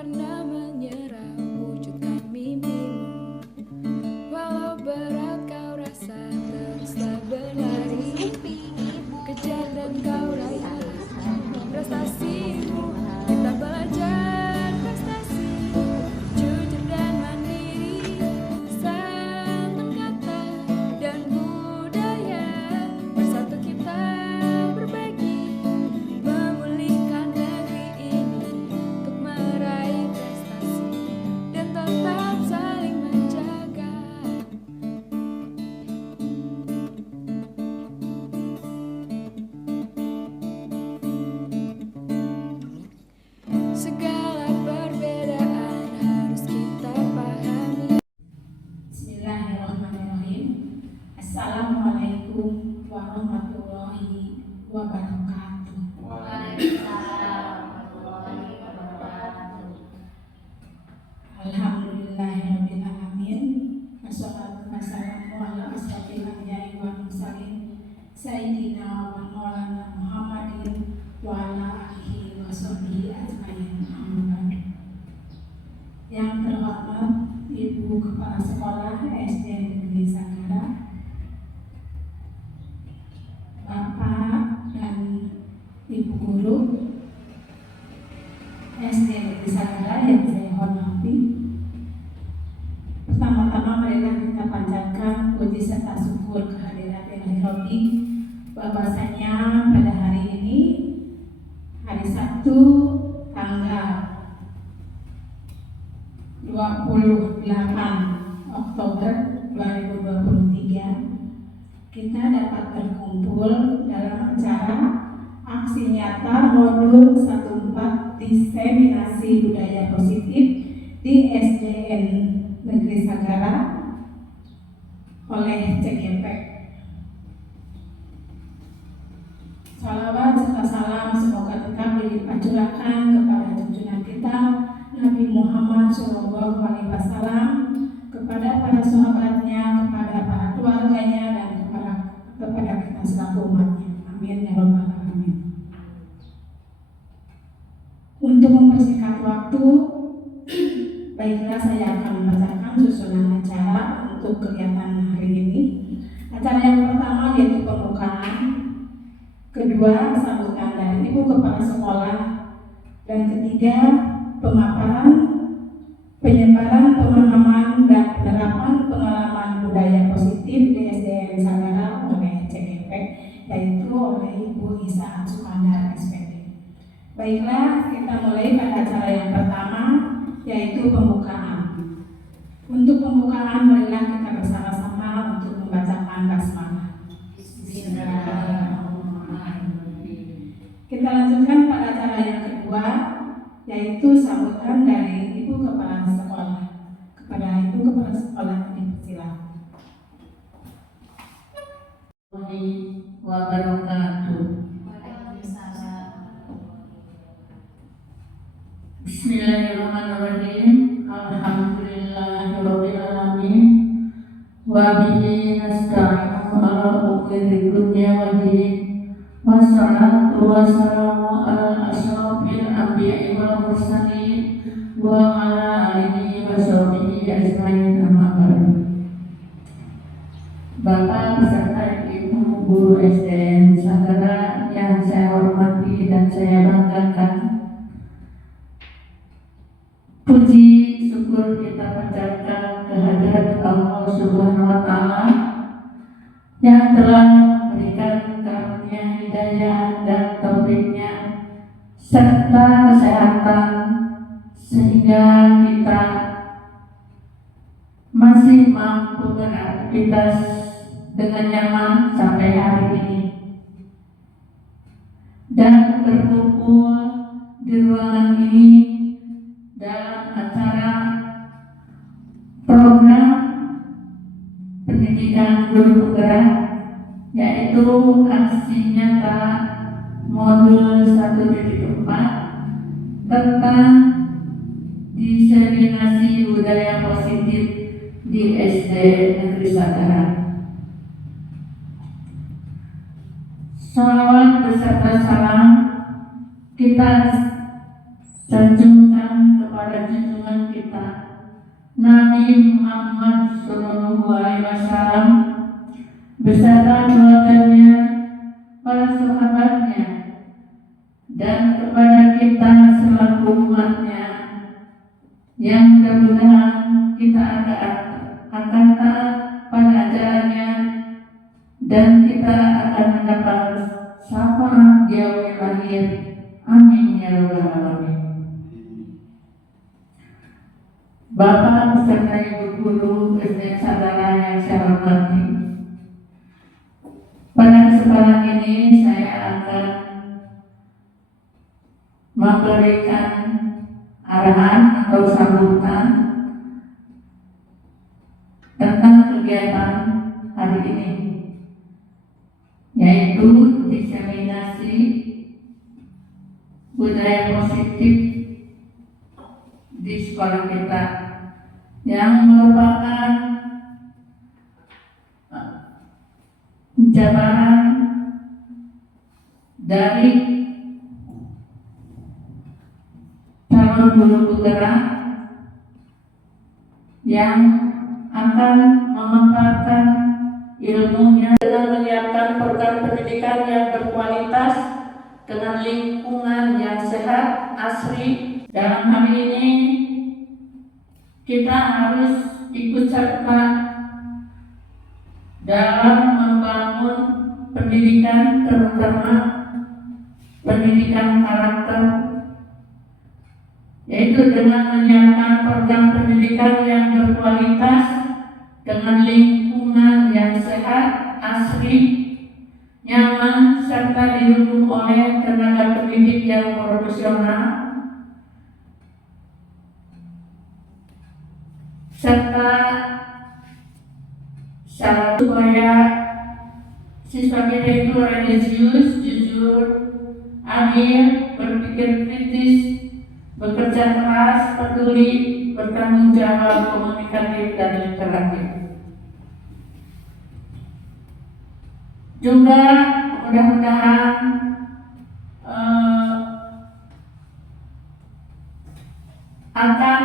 pernah menyerah, wujudkan mimpimu. Walau berat kau rasa, teruslah berlari, kejar dan kau raih prestasimu. Kita belajar prestasi, jujur dan mandiri, santun kata dan budaya. Bersatu kita berbagi, memulihkan negeri ini untuk meraih prestasi dan tetap saling menjaga. Segala perbedaan harus kita pahami. Bismillahirrahmanirrahim. Assalamualaikum warahmatullahi wabarakatuh. Waalaikumsalam warahmatullahi wabarakatuh. Alhamdulillahirabbil alamin. Wassalatu wassalamu ala asyrofil anbiya'i wal mursalin sayyidina wa maulana Muhammadin wa ala alihi wa sahbihi ajmain. Amma ba'du. Yang terhormat Ibu Kepala Sekolah SD Negeri Sagara, Bapak dan Ibu Guru SD Negeri Sagara yang saya hormati, pertama-tama marilah kita panjatkan puji serta syukur kehadirat Ilahi Rabbi bahwasanya pada hari ini, hari Sabtu tanggal 28 Oktober 2023, kita dapat berkumpul dalam acara aksi nyata modul 14 diseminasi budaya positif di SDN Negeri Sagara oleh CGP. Salawat serta salam semoga tetap dilimpah curahkan kepada junjungan kita Nabi Muhammad SAW, kepada para sahabatnya, kepada para keluarganya, dan kepada kita selaku umatnya. Amin ya rabbal alamin. Untuk mempersingkat waktu, baiklah saya akan membacakan susunan acara untuk kegiatan hari ini. Acara yang pertama yaitu pembukaan, kedua sambutan dari Ibu Kepala Sekolah, dan ketiga pemaparan, penyebaran pemahaman dan penerapan pengalaman budaya positif di SDN Sagara oleh CGP, yaitu oleh Ibu Isa Sukandar SPD. Baiklah, kita mulai pada acara yang pertama, yaitu pembukaan. Untuk pembukaan, marilah kita bersama-sama untuk membacakan basmalah. Bismillahirrahmanirrahim. Kita lanjutkan pada acara yang kedua, yaitu sambutan dari Ibu Kepala Sekolah. Kepada Ibu Kepala Sekolah dipersilakan. Wabarakatuh. Bismillahirrahmanirrahim. Alhamdulillahirabbil alamin. Wa bihi nasta'inu ala umuri dunya waddin. Wassalatu wassalamu ala asyrofil anbiya'i wal mursalin wa ala alihi wa sahbihi ajmain. Amma ba'du. Bapak beserta Ibu Guru SDN Sagara yang saya hormati dan saya banggakan, puji syukur kita panjatkan kehadirat Allah Subhanahu wa Ta'ala yang telah memberikan karunia hidayah dan taufiknya serta kesehatan sehingga kita masih mampu beraktivitas dengan nyaman sampai hari ini dan berkumpul di ruangan ini dalam acara program pendidikan guru penggerak, yaitu aksi nyata modul 1.4 tentang diseminasi budaya positif di SD Negeri Sagara. Salawat beserta salam kita sanjungkan kepada kepada junjungan kita Nabi Muhammad SAW beserta keluarganya, para sahabatnya, dan kepada kita selaku umatnya yang mudah-mudahan kita akan taat pada ajarannya dan kita akan mendapat syafaat di yaumil akhir. Amin ya rabbal alamin. Bapak beserta Ibu Guru dan saudara yang saya hormati, pada kesempatan ini saya akan memberikan arahan atau sambutan tentang kegiatan hari ini, yaitu diseminasi budaya positif di sekolah kita, yang merupakan penjabaran dari calon guru penggerak yang akan memaparkan ilmunya dengan menyiapkan program pendidikan yang berkualitas dengan lingkungan yang sehat, asri. Dalam hal ini kita harus ikut serta dalam membangun pendidikan, terutama pendidikan karakter, yaitu dengan menyiapkan program pendidikan yang berkualitas dengan lingkungan yang sehat, asri, nyaman, serta didukung oleh tenaga pendidik yang profesional, serta syarat supaya siswa kita itu religius, jujur, adil, berpikir kritis, bekerja keras, peduli, bertanggung jawab, komunikatif, dan interaktif. Juga mudah-mudahan akan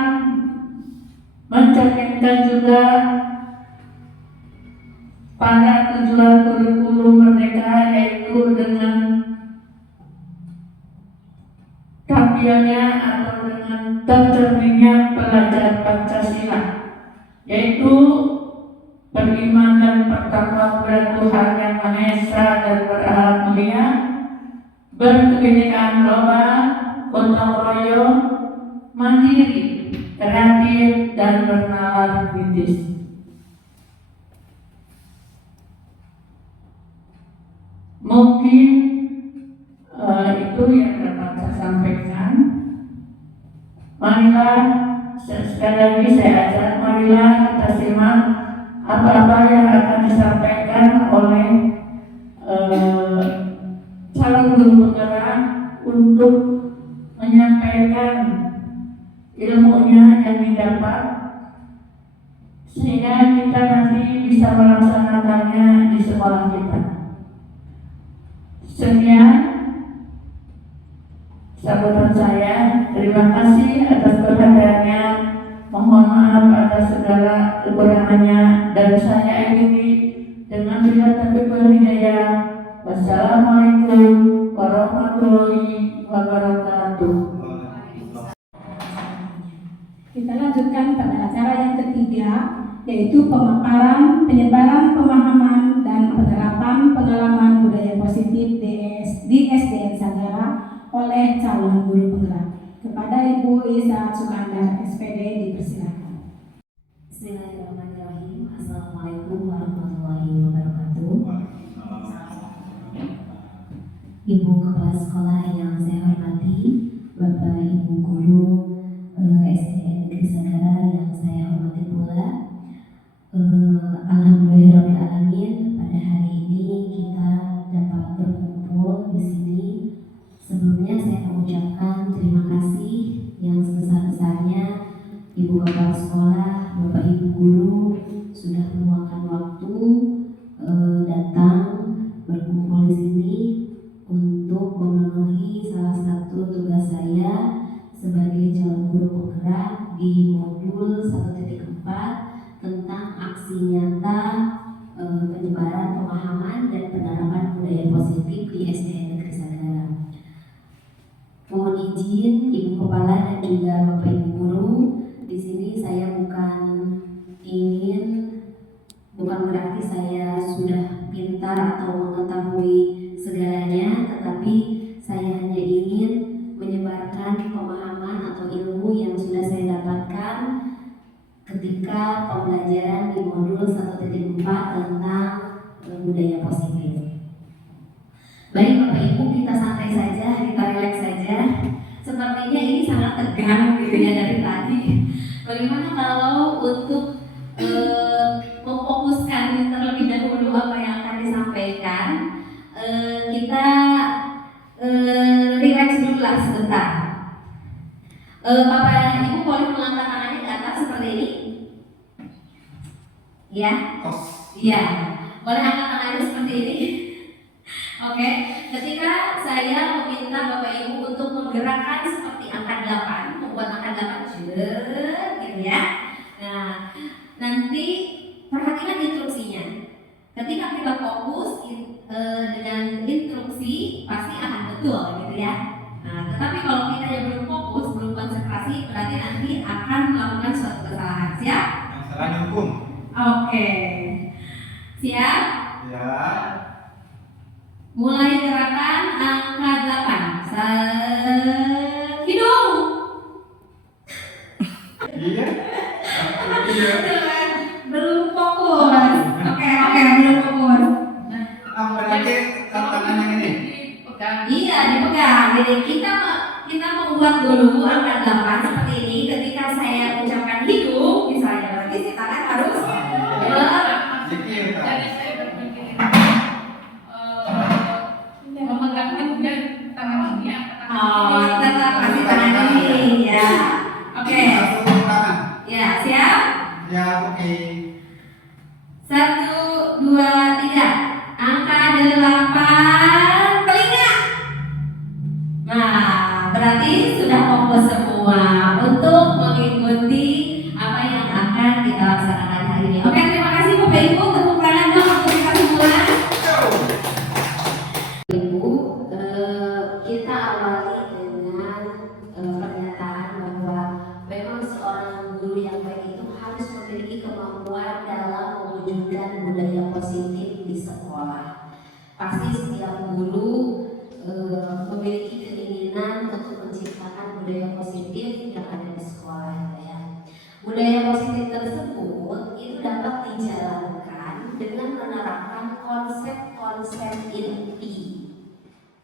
mencerminkan juga pada tujuan kurikulum merdeka, yaitu dengan tampilnya atau dengan tercerminnya pelajaran Pancasila, yaitu beriman dan bertakwa kepada Tuhan Yang Maha Esa dan berakhlak mulia, berkebinekaan global, gotong royong, mandiri, kreatif, dan bernalar kritis. Mungkin itu yang dapat saya sampaikan. Marilah sekali lagi saya ajak, marilah kita simak apa-apa yang akan disampaikan oleh calon guru penggerak untuk menyampaikan ilmunya yang didapat, sehingga kita nanti bisa melaksanakannya di sekolah kita. Sekian sambutan saya. Terima kasih atas perhatiannya. Mohon maaf atas segala kekurangannya, dan saya akhiri dengan taufiq wal hidayah. Wassalamualaikum warahmatullahi wabarakatuh. Kita lanjutkan pada acara yang ketiga, yaitu pemaparan, penyebaran pemahaman, dan penerapan pengalaman budaya positif di SDN Sagara oleh calon guru penggerak. Kepada Ibu Isa Sukandar, SPD, dipersilakan. Bismillahirrahmanirrahim. Assalamualaikum warahmatullahi wabarakatuh. Ibu Kepala Sekolah yang saya hormati, Bapak Ibu Guru SDN Negeri Sagara yang saya hormati pula, alhamdulillahirrahmanirrahim, pada hari ini kita dapat berkumpul di sini. Sebelumnya saya mengucapkan terima kasih yang sebesar-besarnya Ibu Kepala Sekolah, Bapak Ibu Guru sudah meluangkan waktu datang berkumpul di sini untuk memenuhi salah satu tugas saya sebagai calon guru penggerak. bergerak di modul 1.4 tentang aksi nyata penyebaran pemahaman dan penerapan budaya positif di SDN Negeri Sagara. Mohon izin Ibu Kepala dan juga Bapak Ibu Guru, di sini saya bukan berarti saya sudah pintar atau mengetahui segalanya, tetapi saya hanya ingin menyebarkan pemahaman atau ilmu yang sudah saya dapatkan ketika pembelajaran di modul 1.4 tentang budaya positif. Baik Bapak Ibu, kita santai saja, kita relax saja. Sepertinya ini sangat tegang gitu ya dari tadi. Bagaimana kalau untuk memfokuskan terlebih dahulu apa yang akan disampaikan, kita relax dulu lah sebentar. Bapak dan Ibu boleh mengangkat tangannya ke atas seperti ini. Ya? Iya. Boleh angkat tangannya seperti ini. Oke. Ketika saya meminta Bapak Ibu untuk menggerakkan seperti angka 8, membuat angka 8 gitu ya. Nah, nanti perhatikan instruksinya. Ketika kita fokus dengan instruksi pasti akan betul gitu ya. Nah, tetapi kalau kita yang belum fokus, belum konsentrasi, berarti nanti akan melakukan suatu kesalahan. Siap? Yang salah dihukum. Oke. Siap? Ya. Mulai gerakan angka 8. Hidung. Iya. Iya. Belum fokus. Oke, belum fokus. Berarti tangan yang ini. Iya, dipegang. Jadi kita membuat dulu angka 8 seperti ini. Ketika saya ucapkan hidung, misalnya berarti si tangan harus Zikir. Memegangkan dan tangan ini tetap kasih tangan ini ya. Oke. Tangan. Ya, siap? Ya, oke. 1, 2, 3. Angka 8. Telinga. Nah, berarti sudah fokus semua untuk mengikuti apa yang akan kita laksanakan hari ini. Oke, terima kasih Bapak Ibu. Tepuk tangan dong untuk kita semua. Ibu, kita awali dengan pernyataan bahwa memang seorang guru yang baik itu harus memiliki kemampuan dalam mewujudkan budaya positif di sekolah. Pasti setiap guru memiliki keinginan untuk menciptakan budaya positif yang ada di sekolah ya. Budaya positif tersebut itu dapat dijalankan dengan menerapkan konsep-konsep inti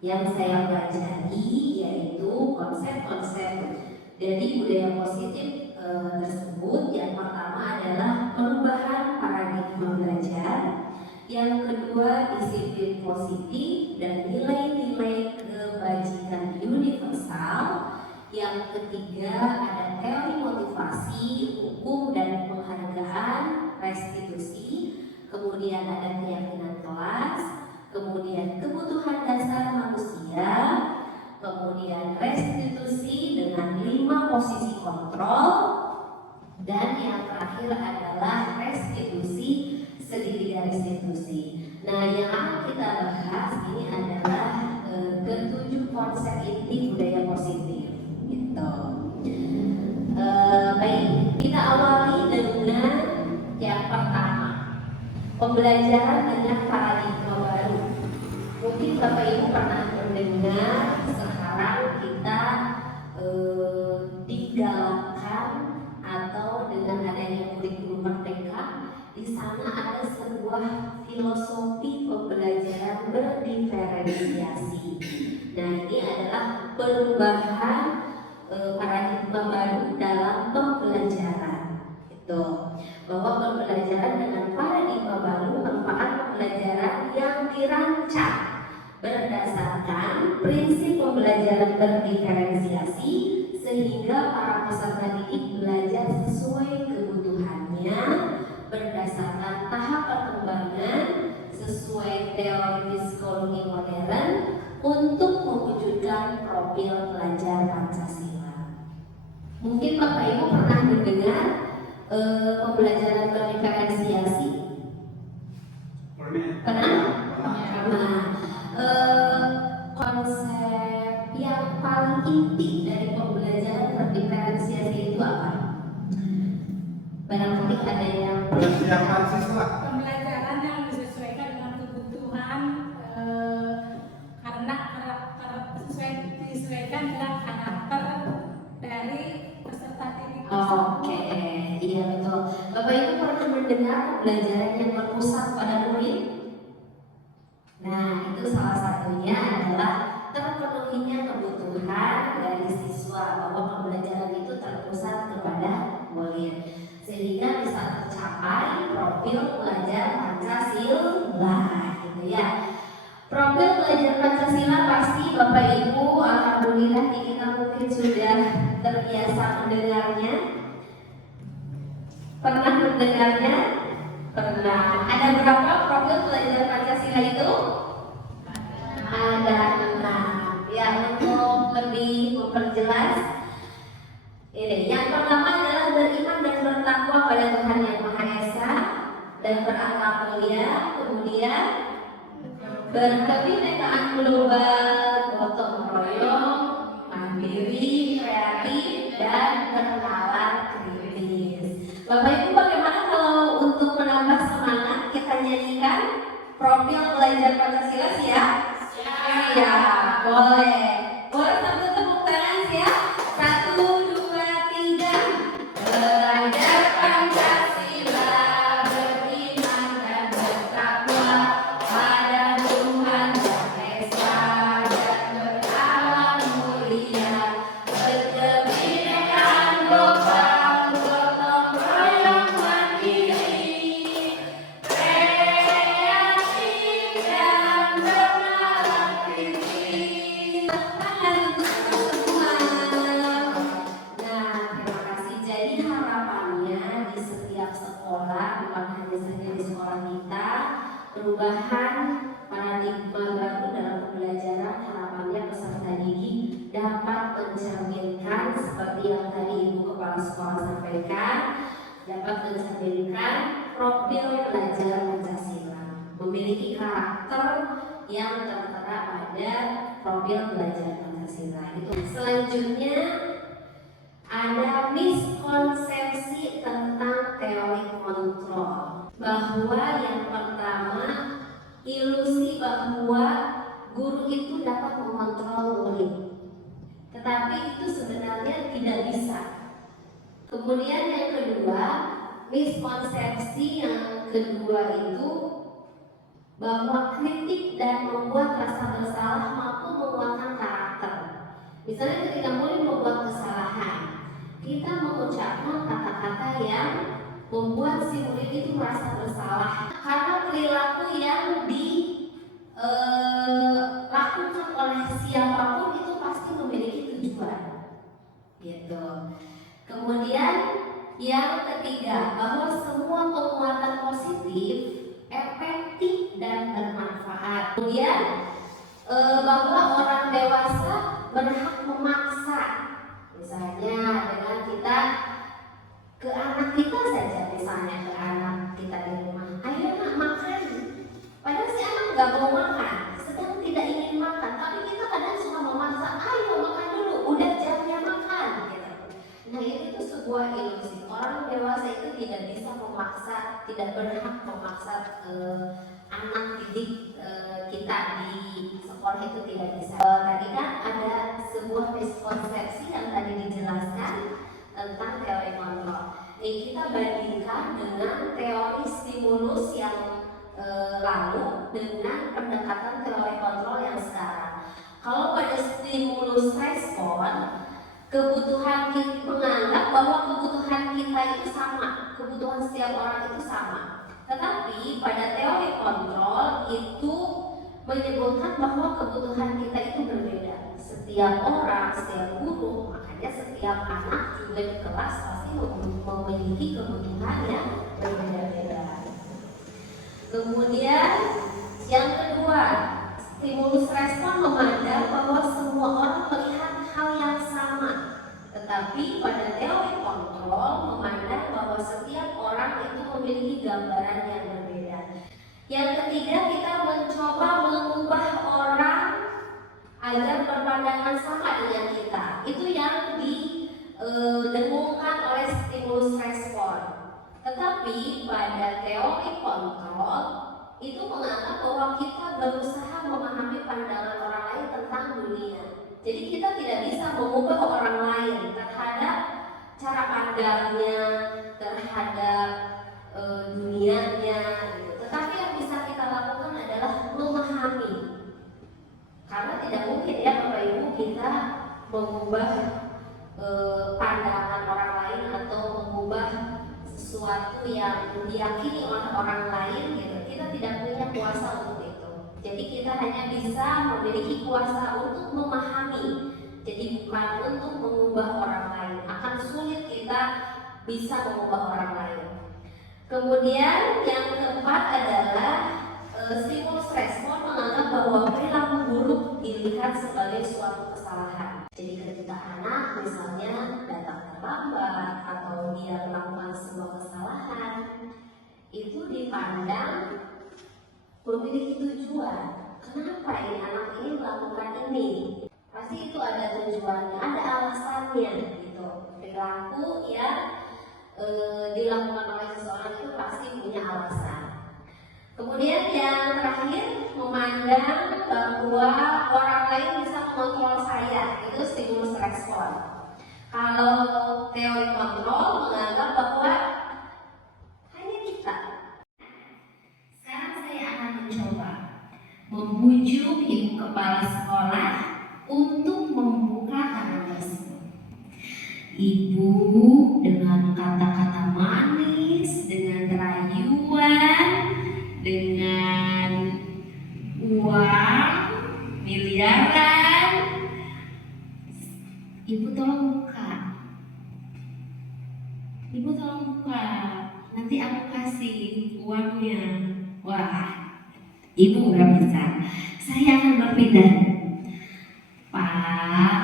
yang saya pelajari, yaitu konsep-konsep dari budaya positif tersebut. Yang pertama adalah perubahan paradigma belajar, yang kedua disiplin positif dan nilai-nilai kebajikan universal, yang ketiga ada teori motivasi, hukum dan penghargaan, restitusi, kemudian ada keyakinan kelas, kemudian kebutuhan dasar manusia, kemudian restitusi dengan 5 posisi kontrol, dan yang terakhir adalah restitusi segitiga restitusi. Nah, yang akan kita bahas ini adalah ke-7 konsep inti budaya positif. Gitu. Baik, kita awali dengan yang pertama, pembelajaran dengan paradigma baru. Mungkin Bapak Ibu pernah mendengar sekarang kita digalakkan atau dengan adanya kurikulum merdeka, di sana ada sebuah filosofi pembelajaran berdiferensiasi. Nah, ini adalah perubahan paradigma baru dalam pembelajaran. Itu bahwa pembelajaran dengan paradigma baru merupakan pembelajaran yang dirancang berdasarkan prinsip pembelajaran berdiferensiasi, sehingga para peserta didik belajar sesuai kebutuhannya berdasarkan tahap perkembangan sesuai teori psikologi modern untuk mewujudkan profil pelajar Pancasila. Mungkin Bapak Ibu pernah mendengar pembelajaran berdiferensiasi. Pernah? Nah, konsep yang paling inti dari pembelajaran berdiferensiasi itu apa? Barangkali ada yang Persiapan siswa. Pembelajaran yang disesuaikan dengan kebutuhan karena disesuaikan dengan karakter dari peserta didik. Oke, iya betul. Bapak Ibu pernah mendengar pembelajaran yang berpusat pada murid? Nah, itu salah satunya adalah terpenuhinya kebutuhan dari siswa, bahwa pembelajaran itu terpusat kepada murid, sehingga bisa tercapai profil pelajar Pancasila, gitu ya. Profil pelajar Pancasila pasti Bapak Ibu alhamdulillah kita mungkin sudah terbiasa mendengarnya. Pernah mendengarnya? Pernah. Ada berapa profil pelajar Pancasila itu? Ada 6. Ya, untuk lebih memperjelas, ini yang pertama adalah beriman dan bertakwa pada Tuhan Yang Maha Esa dan berakhlak mulia. Kemudian berkebinekaan global, gotong royong, mandiri, kreatif, dan bernalar kritis. Bapak Ibu, bagaimana kalau untuk menambah semangat kita nyanyikan profil pelajar Pancasila siap? Iya, boleh. Boleh sambil tepuk tangan siap? 1, 2, 3. Pelajar Pancasila beriman dan bertakwa pada Tuhan Yang Esa dan berakhlak mulia, berkebinekaan global, gotong royong, mandiri, kreatif, dan bernalar kritis. Tangan untuk semua. Nah, terima kasih. Jadi harapannya di setiap sekolah, bukan hanya saja di sekolah kita, perubahan paradigma baru dalam pembelajaran, harapannya peserta didik dapat mencerminkan seperti yang tadi Ibu Kepala Sekolah sampaikan, dapat mencerminkan profil pelajar Pancasila, memiliki karakter yang tertera pada profil pelajar Pancasila. Itu selanjutnya ada miskonsepsi tentang teori kontrol, bahwa yang pertama ilusi bahwa guru itu dapat mengontrol murid, tetapi itu sebenarnya tidak bisa. Kemudian yang kedua, miskonsepsi yang kedua itu bahwa kritik dan membuat rasa bersalah mampu menguatkan karakter. Misalnya ketika murid membuat kesalahan, kita mengucapkan kata-kata yang membuat si murid itu merasa bersalah karena perilaku yang dilakukan oleh siapapun itu pasti memiliki tujuan, gitu. Kemudian yang ketiga, bahwa semua penguatan positif efektif dan bermanfaat. Kemudian bahwa orang dewasa berhak memaksa, misalnya dengan kita ke anak kita saja, misalnya ke anak kita di rumah, ayo nak makan, padahal si anak nggak mau makan, sedang tidak ingin makan, tapi kita kadang suka memaksa, ayo makan dulu, udah jamnya makan, gitu. Nah, itu tuh sebuah ilusi. Orang dewasa itu tidak bisa memaksa, tidak berhak memaksa anak didik kita di sekolah, itu tidak bisa. Tadi kan ada sebuah miskonsepsi yang tadi dijelaskan tentang teori kontrol. Kita bandingkan dengan teori stimulus yang lalu dengan pendekatan teori kontrol yang sekarang. Kalau pada stimulus respon, kebutuhan kita menganggap bahwa kebutuhan kita itu sama, kebutuhan setiap orang itu sama. Tetapi pada teori kontrol itu menyebutkan bahwa kebutuhan kita itu berbeda. Setiap orang, setiap guru, makanya setiap anak juga di kelas pasti memiliki kebutuhan yang berbeda-beda. Kemudian yang kedua, stimulus respon memandang bahwa semua orang melihat hal yang sama. Tetapi pada teori kontrol memandang bahwa setiap orang itu memiliki gambaran yang berbeda. Yang ketiga, kita mencoba mengubah orang agar berpandangan sama dengan kita. Itu yang didengungkan oleh stimulus respon. Tetapi pada teori kontrol itu menganggap bahwa kita berusaha memahami pandangan orang lain tentang dunia. Jadi kita tidak bisa mengubah orang lain terhadap cara pandangnya, terhadap dunianya, gitu. Tetapi yang bisa kita lakukan adalah memahami. Karena tidak mungkin ya Bapak Ibu kita mengubah pandangan orang lain atau mengubah sesuatu yang diyakini oleh orang lain, gitu. Kita tidak punya kuasa untuk itu. Jadi kita hanya bisa memiliki kuasa untuk memahami. Jadi bukan untuk mengubah orang lain. Akan sulit kita bisa mengubah orang lain. Kemudian yang keempat adalah stimulus respon menganggap bahwa perilaku buruk dilihat sebagai suatu kesalahan. Jadi ketika anak misalnya datang terlambat atau dia melakukan sebuah kesalahan, itu dipandang memiliki tujuan. Kenapa ini anak ini melakukan ini? Pasti itu ada tujuannya, ada alasannya gitu. Perilaku yang dilakukan oleh seseorang itu pasti punya alasan. Kemudian yang terakhir, memandang bahwa orang lain bisa mengontrol saya, itu stimulus respon. Kalau teori kontrol menganggap bahwa hanya kita. Sekarang saya akan mencoba membujuk ibu kepala sekolah untuk membuka tangan tersebut. Ibu dengan kata-kata manis, dengan rayuan, dengan uang miliaran, ibu tolong buka. Ibu tolong buka. Nanti aku kasih uangnya. Wah, ibu nggak bisa. Saya akan berpindah. Pak,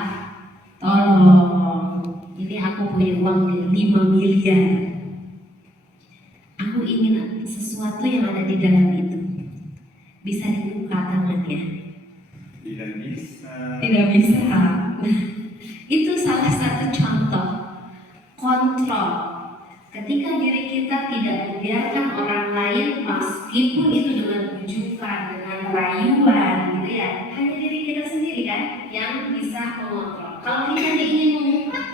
tolong. Ini aku punya uang 5 miliar. Aku ingin sesuatu yang ada di dalam itu. Bisa dibuka tangannya? Tidak bisa. Tidak bisa. Itu salah satu contoh kontrol. Ketika diri kita tidak membiarkan orang lain, meskipun itu dengan bujukan, dengan rayuan, gitu ya, hanya diri kita sendiri kan yang bisa mengontrol. Kalau kita ingin mengubah,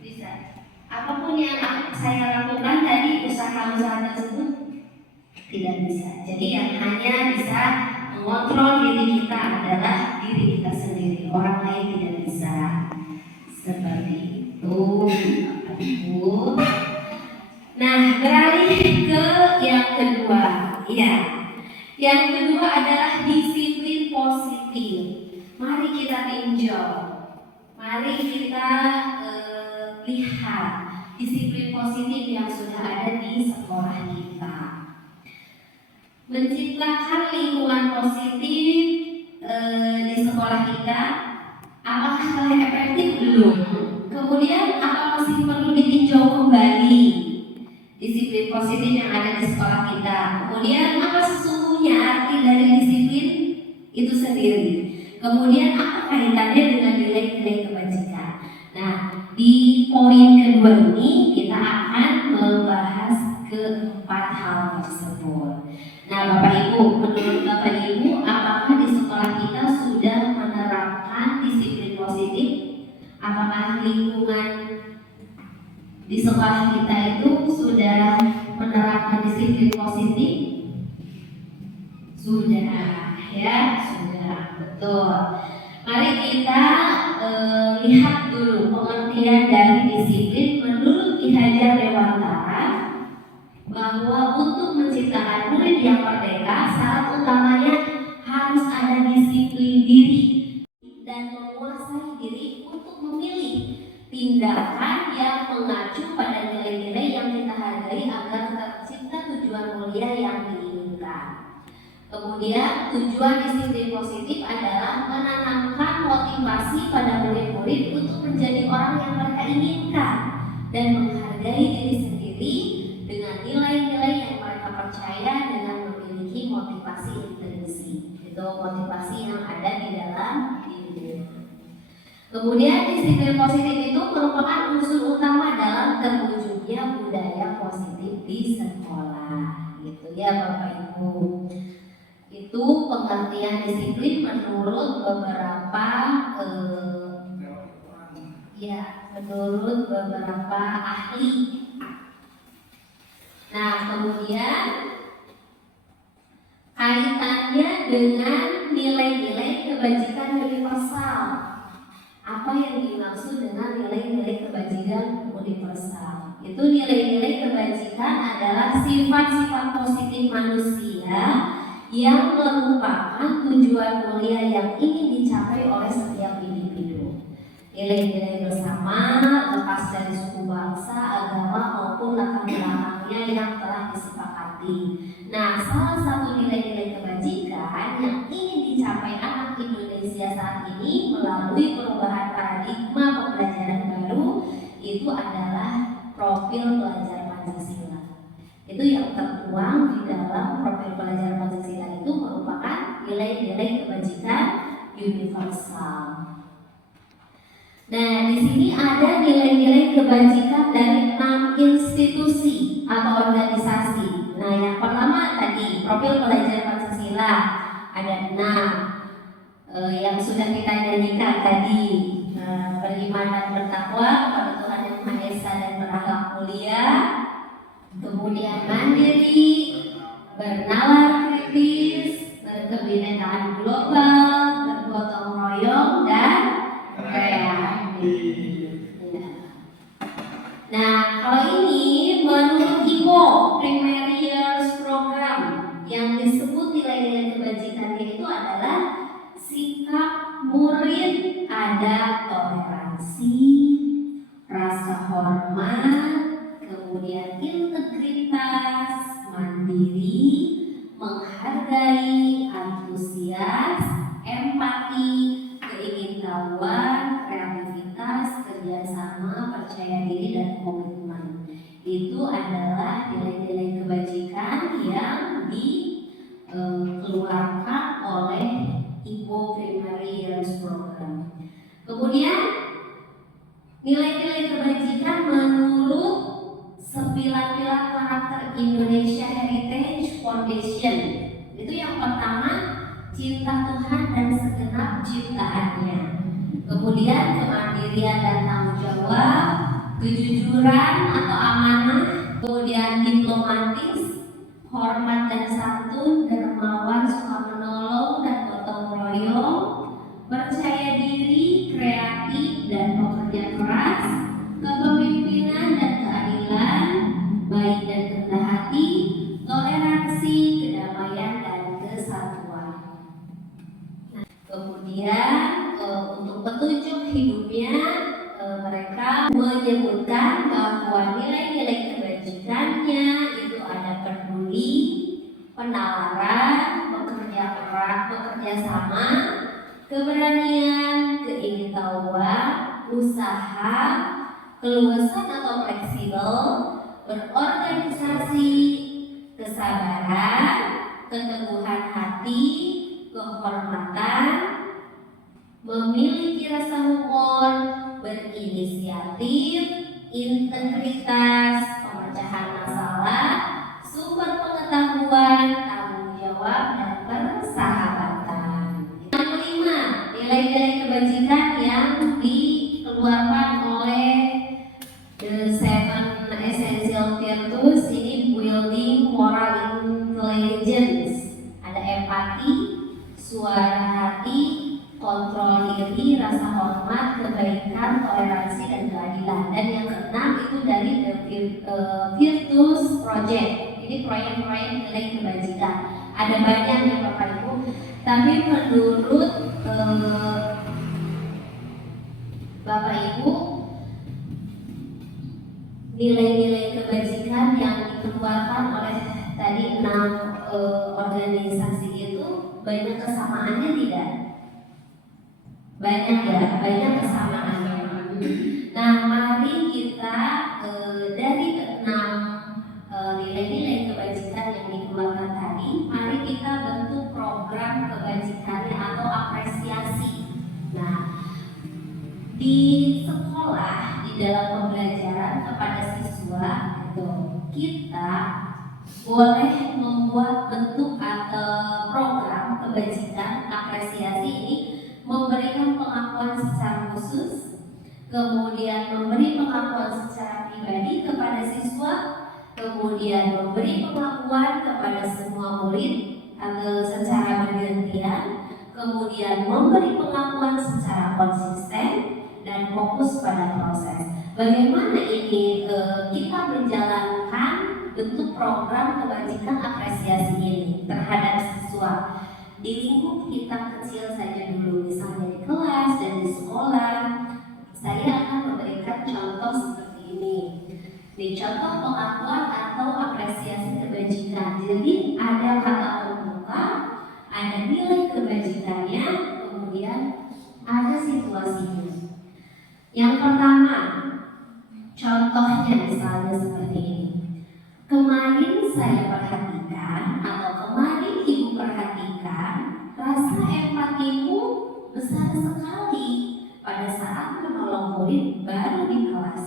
bisa. Apapun yang saya lakukan tadi, usaha-usaha tersebut tidak bisa. Jadi yang hanya bisa mengontrol diri kita adalah diri kita sendiri. Orang lain tidak bisa. Seperti itu. Ibu. Nah, beralih ke yang kedua. Ya, yang kedua adalah disiplin positif. Mari kita tinjau. Mari kita lihat disiplin positif yang sudah ada di sekolah kita. Menciptakan lingkungan positif di sekolah kita, apakah telah efektif? Belum. Kemudian apa masih perlu ditinjau kembali disiplin positif yang ada di sekolah kita? Kemudian apa sesungguhnya arti dari disiplin itu sendiri? Kemudian apa kaitannya dengan nilai-nilai kebajikan? Nah, di poin kedua ini kita akan membahas keempat hal tersebut. Nah, Bapak Ibu, menurut Bapak Ibu, apakah di sekolah kita sudah menerapkan disiplin positif? Apakah lingkungan di sekolah kita itu sudah menerapkan disiplin positif? Sudah, ya, sudah, betul. Mari kita lihat dulu pengertian dari disiplin menurut Ki Hajar Dewantara, bahwa untuk menciptakan murid yang merdeka, syarat utamanya harus ada disiplin diri dan menguasai diri untuk memilih tindakan yang mengacu pada nilai-nilai yang kita hargai agar tercipta tujuan mulia yang diinginkan. Kemudian tujuan disiplin positif adalah menanamkan motivasi motivasi pada murid-murid untuk menjadi orang yang mereka inginkan dan menghargai diri sendiri dengan nilai-nilai yang mereka percaya dengan memiliki motivasi intrinsik. Itu motivasi yang ada di dalam diri. Kemudian disiplin positif itu merupakan unsur utama dalam terwujudnya budaya positif di sekolah. Gitu ya Bapak Ibu. Itu pengertian disiplin menurut beberapa ahli. Nah, kemudian kaitannya dengan nilai-nilai kebajikan universal. Apa yang dimaksud dengan nilai-nilai kebajikan universal? Itu nilai-nilai kebajikan adalah sifat-sifat positif manusia yang merupakan tujuan mulia yang ingin dicapai oleh setiap individu. Nilai-nilai bersama lepas dari suku bangsa, agama maupun latar belakangnya yang telah disepakati. Nah, salah satu nilai-nilai kebajikan yang ingin dicapai anak Indonesia saat ini melalui perubahan paradigma pembelajaran baru itu adalah profil pelajar Pancasila. Itu yang tertuang di dalam profil pelajar Pancasila itu merupakan nilai-nilai kebajikan universal. Nah, di sini ada nilai-nilai kebajikan dari 6 institusi atau organisasi. Nah, yang pertama tadi profil pelajar Pancasila ada 6 yang sudah kita nyanyikan tadi. Beriman dan bertakwa kepada Tuhan Yang Maha Esa dan berakhlak mulia. Kemudian mandiri, bernalar kritis, berkebinekaan global, bergotong royong, dan kreatif. Nah, kalau ini menurut IPO Primary Years Program yang disebut nilai-nilai kebajikannya itu adalah sikap murid ada toleransi, rasa hormat, kemudian integritas, mandiri, menghargai, antusias, empati, keingintahuan, kreativitas, kerjasama, percaya diri, dan komitmen. Itu adalah nilai-nilai kebajikan yang dikeluarkan oleh IPO Primary Years Program. Kemudian nilai-nilai kebajikan menurut 9 pilar karakter Indonesia Heritage Foundation. Itu yang pertama, cinta Tuhan dan segenap ciptaannya. Kemudian kemandirian dan tanggung jawab, kejujuran atau amanah, kemudian diplomatis, hormat dan santun, dermawan, suka menolong dan gotong royong, percaya diri, kreatif dan pekerja keras, kepemimpinan dan keadilan, baik dan rendah hati, toleransi, kedamaian dan kesatuan. Nah, kemudian untuk petunjuk hidupnya mereka menyebutkan bahwa nilai-nilai kebajikannya itu ada peduli, penalaran, bekerja keras, bekerja sama, keberanian, keingintahuan, usaha, keluasan atau fleksibel, berorganisasi, kesabaran, keteguhan hati, kehormatan, memiliki rasa humor, berinisiatif, integritas, pemecahan masalah, sumber pengetahuan, tanggung jawab, dan persahabatan. Yang kelima, nilai-nilai kebajikan yang dikeluarkan oleh The 7 Essential Virtues ini building moral intelligence. Ada empati, suara hati, kontrol diri, rasa hormat, kebaikan, toleransi, dan keadilan. Dan yang keenam itu dari The Virtues Project. Ini proyek-proyek nilai kebajikan. Ada banyak ya Bapak Ibu. Tapi menurut Bapak Ibu, nilai-nilai kebajikan yang dikeluarkan oleh tadi 6 organisasi itu banyak kesamaannya tidak? Banyak ya, banyak kesamaannya. Nah, mari kita dari enam nilai-nilai kebajikan yang dikeluarkan tadi, mari kita bentuk program kebajikannya atau apresiasi. Nah, di sekolah, di dalam pembelajaran kepada siswa itu kita boleh membuat bentuk atau program kebajikan apresiasi ini, memberikan pengakuan secara khusus, kemudian memberi pengakuan secara pribadi kepada siswa, kemudian memberi pengakuan kepada semua murid atau secara bergantian, kemudian memberi pengakuan secara konsisten dan fokus pada proses. Bagaimana ini kita menjalankan bentuk program kebajikan apresiasi ini terhadap siswa di lingkup kita kecil saja dulu, misalnya di kelas dan di sekolah. Saya akan memberikan contoh seperti ini. Di contoh pengakuan atau apresiasi kebajikan. Jadi ada kata pembuka, ada nilai kebajikannya, kemudian ada situasinya. Yang pertama, contohnya misalnya seperti ini. Kemarin saya perhatikan atau kemarin ibu perhatikan, rasa empatimu besar sekali pada saat menolong murid baru di kelas.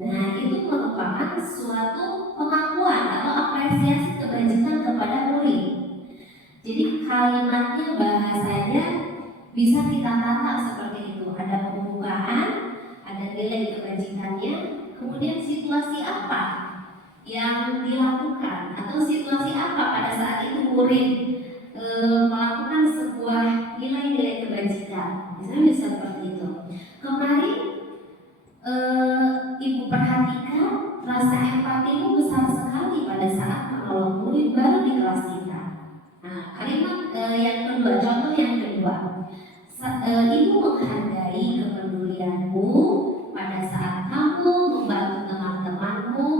Nah, itu merupakan suatu pengakuan atau apresiasi kebajikan kepada murid. Jadi kalimatnya, bahasanya bisa kita tata seperti itu. Ada pembukaan, ada nilai kebajikannya, kemudian situasi apa yang dilakukan atau situasi apa pada saat itu murid melakukan sebuah nilai-nilai kebajikan. Misalnya bisa seperti itu. Kemarin ibu perhatikan rasa empatimu besar sekali pada saat menolong murid baru di kelas kita. Nah, kalimat yang kedua, contoh yang kedua. Ibu menghargai kepedulianmu pada saat kamu membantu teman-temanmu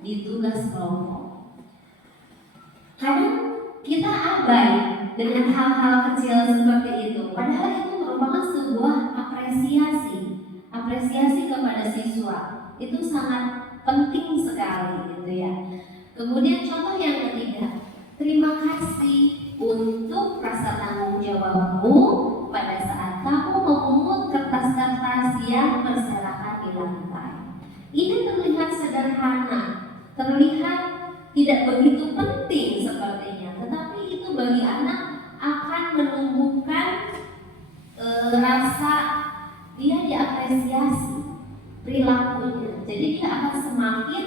di tugas kelompok. Kadang kita abai dengan hal-hal kecil seperti itu, padahal itu merupakan sebuah apresiasi kepada siswa. Itu sangat penting sekali gitu ya. Kemudian contoh yang ketiga, terima kasih untuk rasa tanggung jawabmu pada saat kamu memungut kertas-kertas yang berserakan di lantai. Ini terlihat sederhana, terlihat tidak begitu penting sepertinya, tetapi itu bagi anak akan menumbuhkan rasa dia diapresiasi perilakunya. Jadi dia akan semakin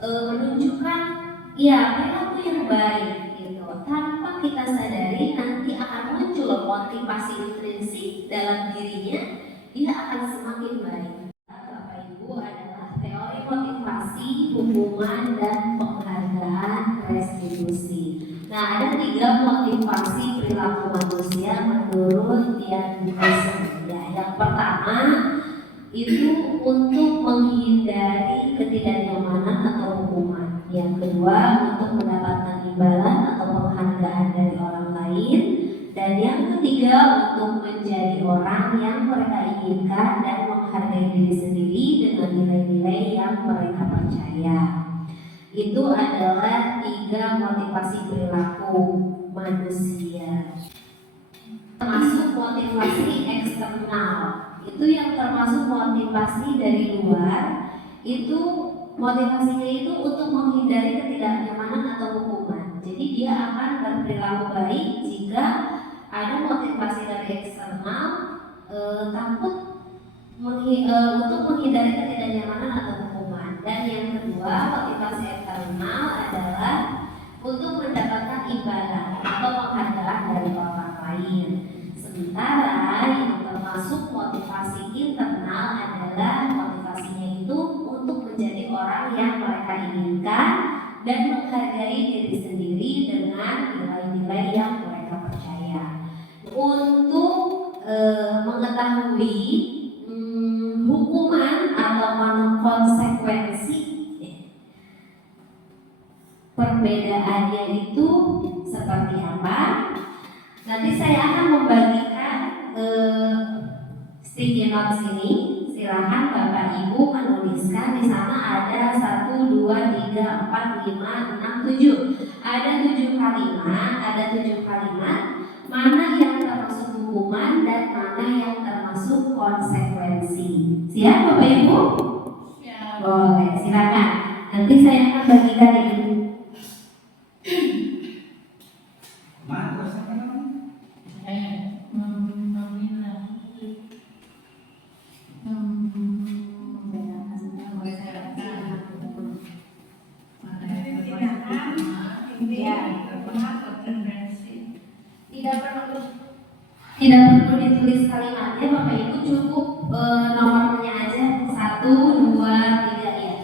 menunjukkan ya perilaku yang baik gitu. Tanpa kita sadari nanti akan muncul motivasi intrinsik dalam dirinya, dia akan semakin baik. Bapak Ibu, adalah teori motivasi, hukuman, dan penghargaan restitusi. Nah, ada 3 motivasi perilaku manusia menurut Ian Wilson. Ya, yang pertama itu untuk menghindari ketidaknyamanan atau hukuman. Yang kedua untuk mendapatkan imbalan atau penghargaan dari orang lain. Dan yang ketiga untuk menjadi orang yang mereka inginkan dan menghargai diri sendiri dengan nilai-nilai yang mereka percaya. Itu adalah 3 motivasi perilaku manusia. Termasuk motivasi eksternal, itu yang termasuk motivasi dari luar. Itu motivasinya itu untuk menghindari ketidaknyamanan atau hukuman. Jadi dia akan berperilaku baik jika ada motivasi dari eksternal, takut untuk menghindari ketidaknyamanan atau hukuman. Dan yang kedua, motivasi eksternal adalah untuk mendapatkan imbalan atau penghargaan dari orang lain. Sementara yang termasuk motivasi internal adalah motivasinya itu untuk menjadi orang yang mereka inginkan dan menghargai diri sendiri dengan nilai-nilai yang mereka percaya. Untuk mengetahui hukuman atau konsekuensi perbedaannya itu seperti apa, nanti saya akan membagikan sticky notes ini, silahkan Bapak Ibu menuliskan. Di sana ada 1, 2, 3, 4, 5, 6, 7. Ada 7 kalimat. Mana yang termasuk hukuman dan mana yang termasuk konsekuensi. Siap Bapak Ibu? Siap. Boleh, silakan. Nanti saya akan bagikan ini. Mana siapa namanya? Tidak perlu ditulis kalimatnya Bapak Ibu, cukup nomornya aja 1, 2, 3 ya.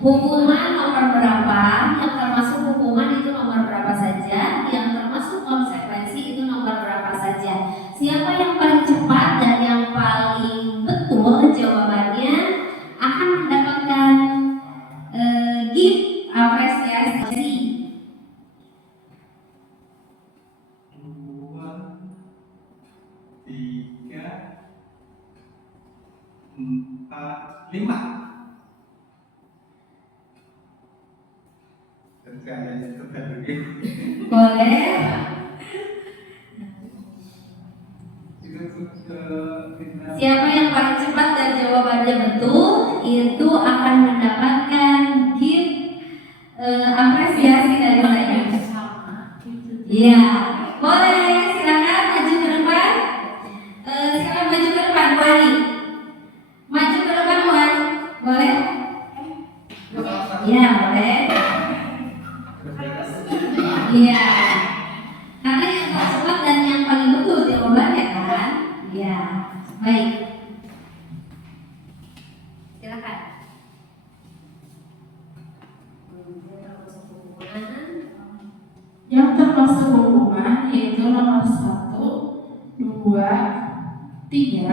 Hukuman nomor berapa, yang termasuk hukuman itu nomor berapa saja, yang termasuk konsekuensi itu nomor berapa saja. Siapa yang paling cepat dan yang paling betul jawabannya akan mendapatkan gift apresiasi. 2, 3, 4, 5. Kayaknya itu kan Boleh. Siapa yang paling cepat dan jawabannya betul itu akan mendapatkan gift apresiasi dari saya. Iya, boleh silakan maju ke depan. Silakan maju ke depan, Bu Ani. Maju ke depan, Bu Ani. Boleh? Iya, boleh. Iya. Karena yang tercepat dan yang paling betul jawabannya kan? Iya. Baik. Silakan. Yang termasuk hukuman yaitu nomor 1, 2, 3,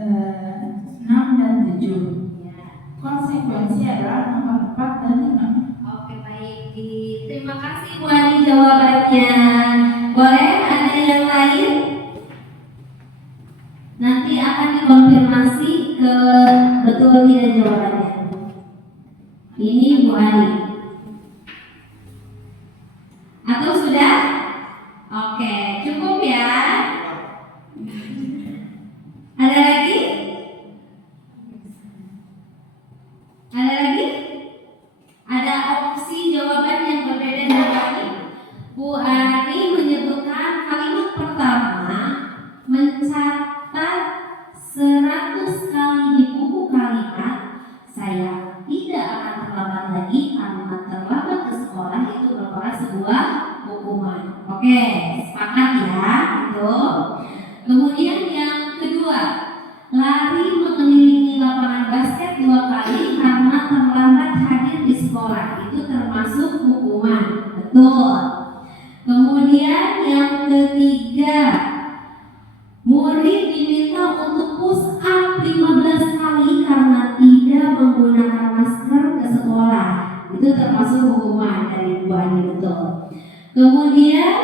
6 dan 7. Ya. Konsekuensi adalah nomor 4 dan 5. Oke, baik. Terima kasih Bu Ani jawabannya. Boleh ada yang lain? Nanti akan dikonfirmasi ke betul tidak jawabannya. Ini Bu Ani. Atau sudah? Oke, cukup ya. Ada lagi? Ada lagi? Ada opsi jawaban yang berbeda dengan ini. Bu Ani menyebutkan kalimat pertama mencatat 100 kali di buku kalimat. Saya tidak akan terlambat lagi karena terlambat ke sekolah itu merupakan sebuah hukuman. Oke, sepakat ya itu. Kemudian yang kedua, lari mengelilingi lapangan basket 2 kali karena terlambat hadir di sekolah itu termasuk hukuman. Betul. Kemudian yang ketiga, murid diminta untuk push up 15 kali karena tidak menggunakan masker ke sekolah. Itu termasuk hukuman dari Bu Ani, betul. Kemudian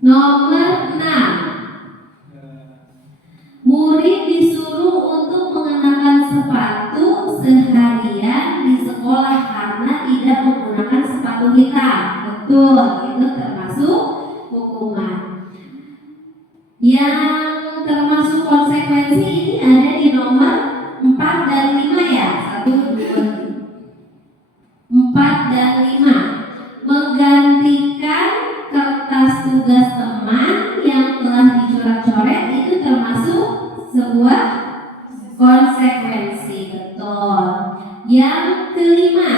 nomor 6, murid disuruh untuk mengenakan sepatu seharian di sekolah karena tidak menggunakan sepatu hitam. Betul, itu termasuk hukuman. Yang termasuk konsekuensi ini ada di nomor 4 dan 5 ya. 1, 2, 4 dan 5. Menggantikan kertas tugas teman yang telah dicoret-coret itu termasuk sebuah konsekuensi. Betul. Yang kelima,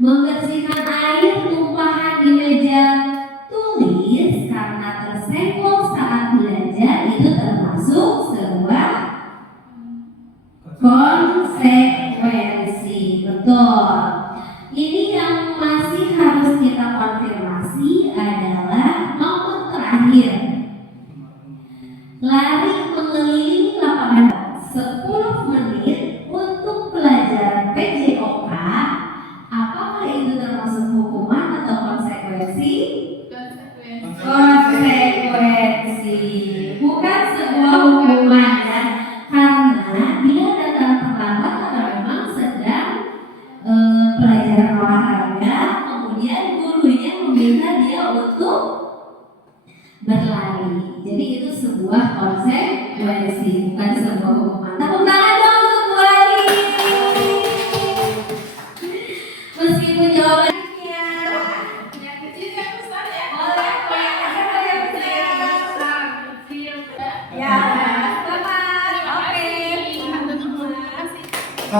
membersihkan air tumpahan di meja tulis karena tersenggol saat belajar itu termasuk sebuah konsekuensi. Betul. Ini yang masih harus kita konfirmasi adalah nomor terakhir. Lari mengelilingi lapangan 10 menit untuk pelajaran PJOK. Apakah itu termasuk hukuman atau konsekuensi? Konsekuensi.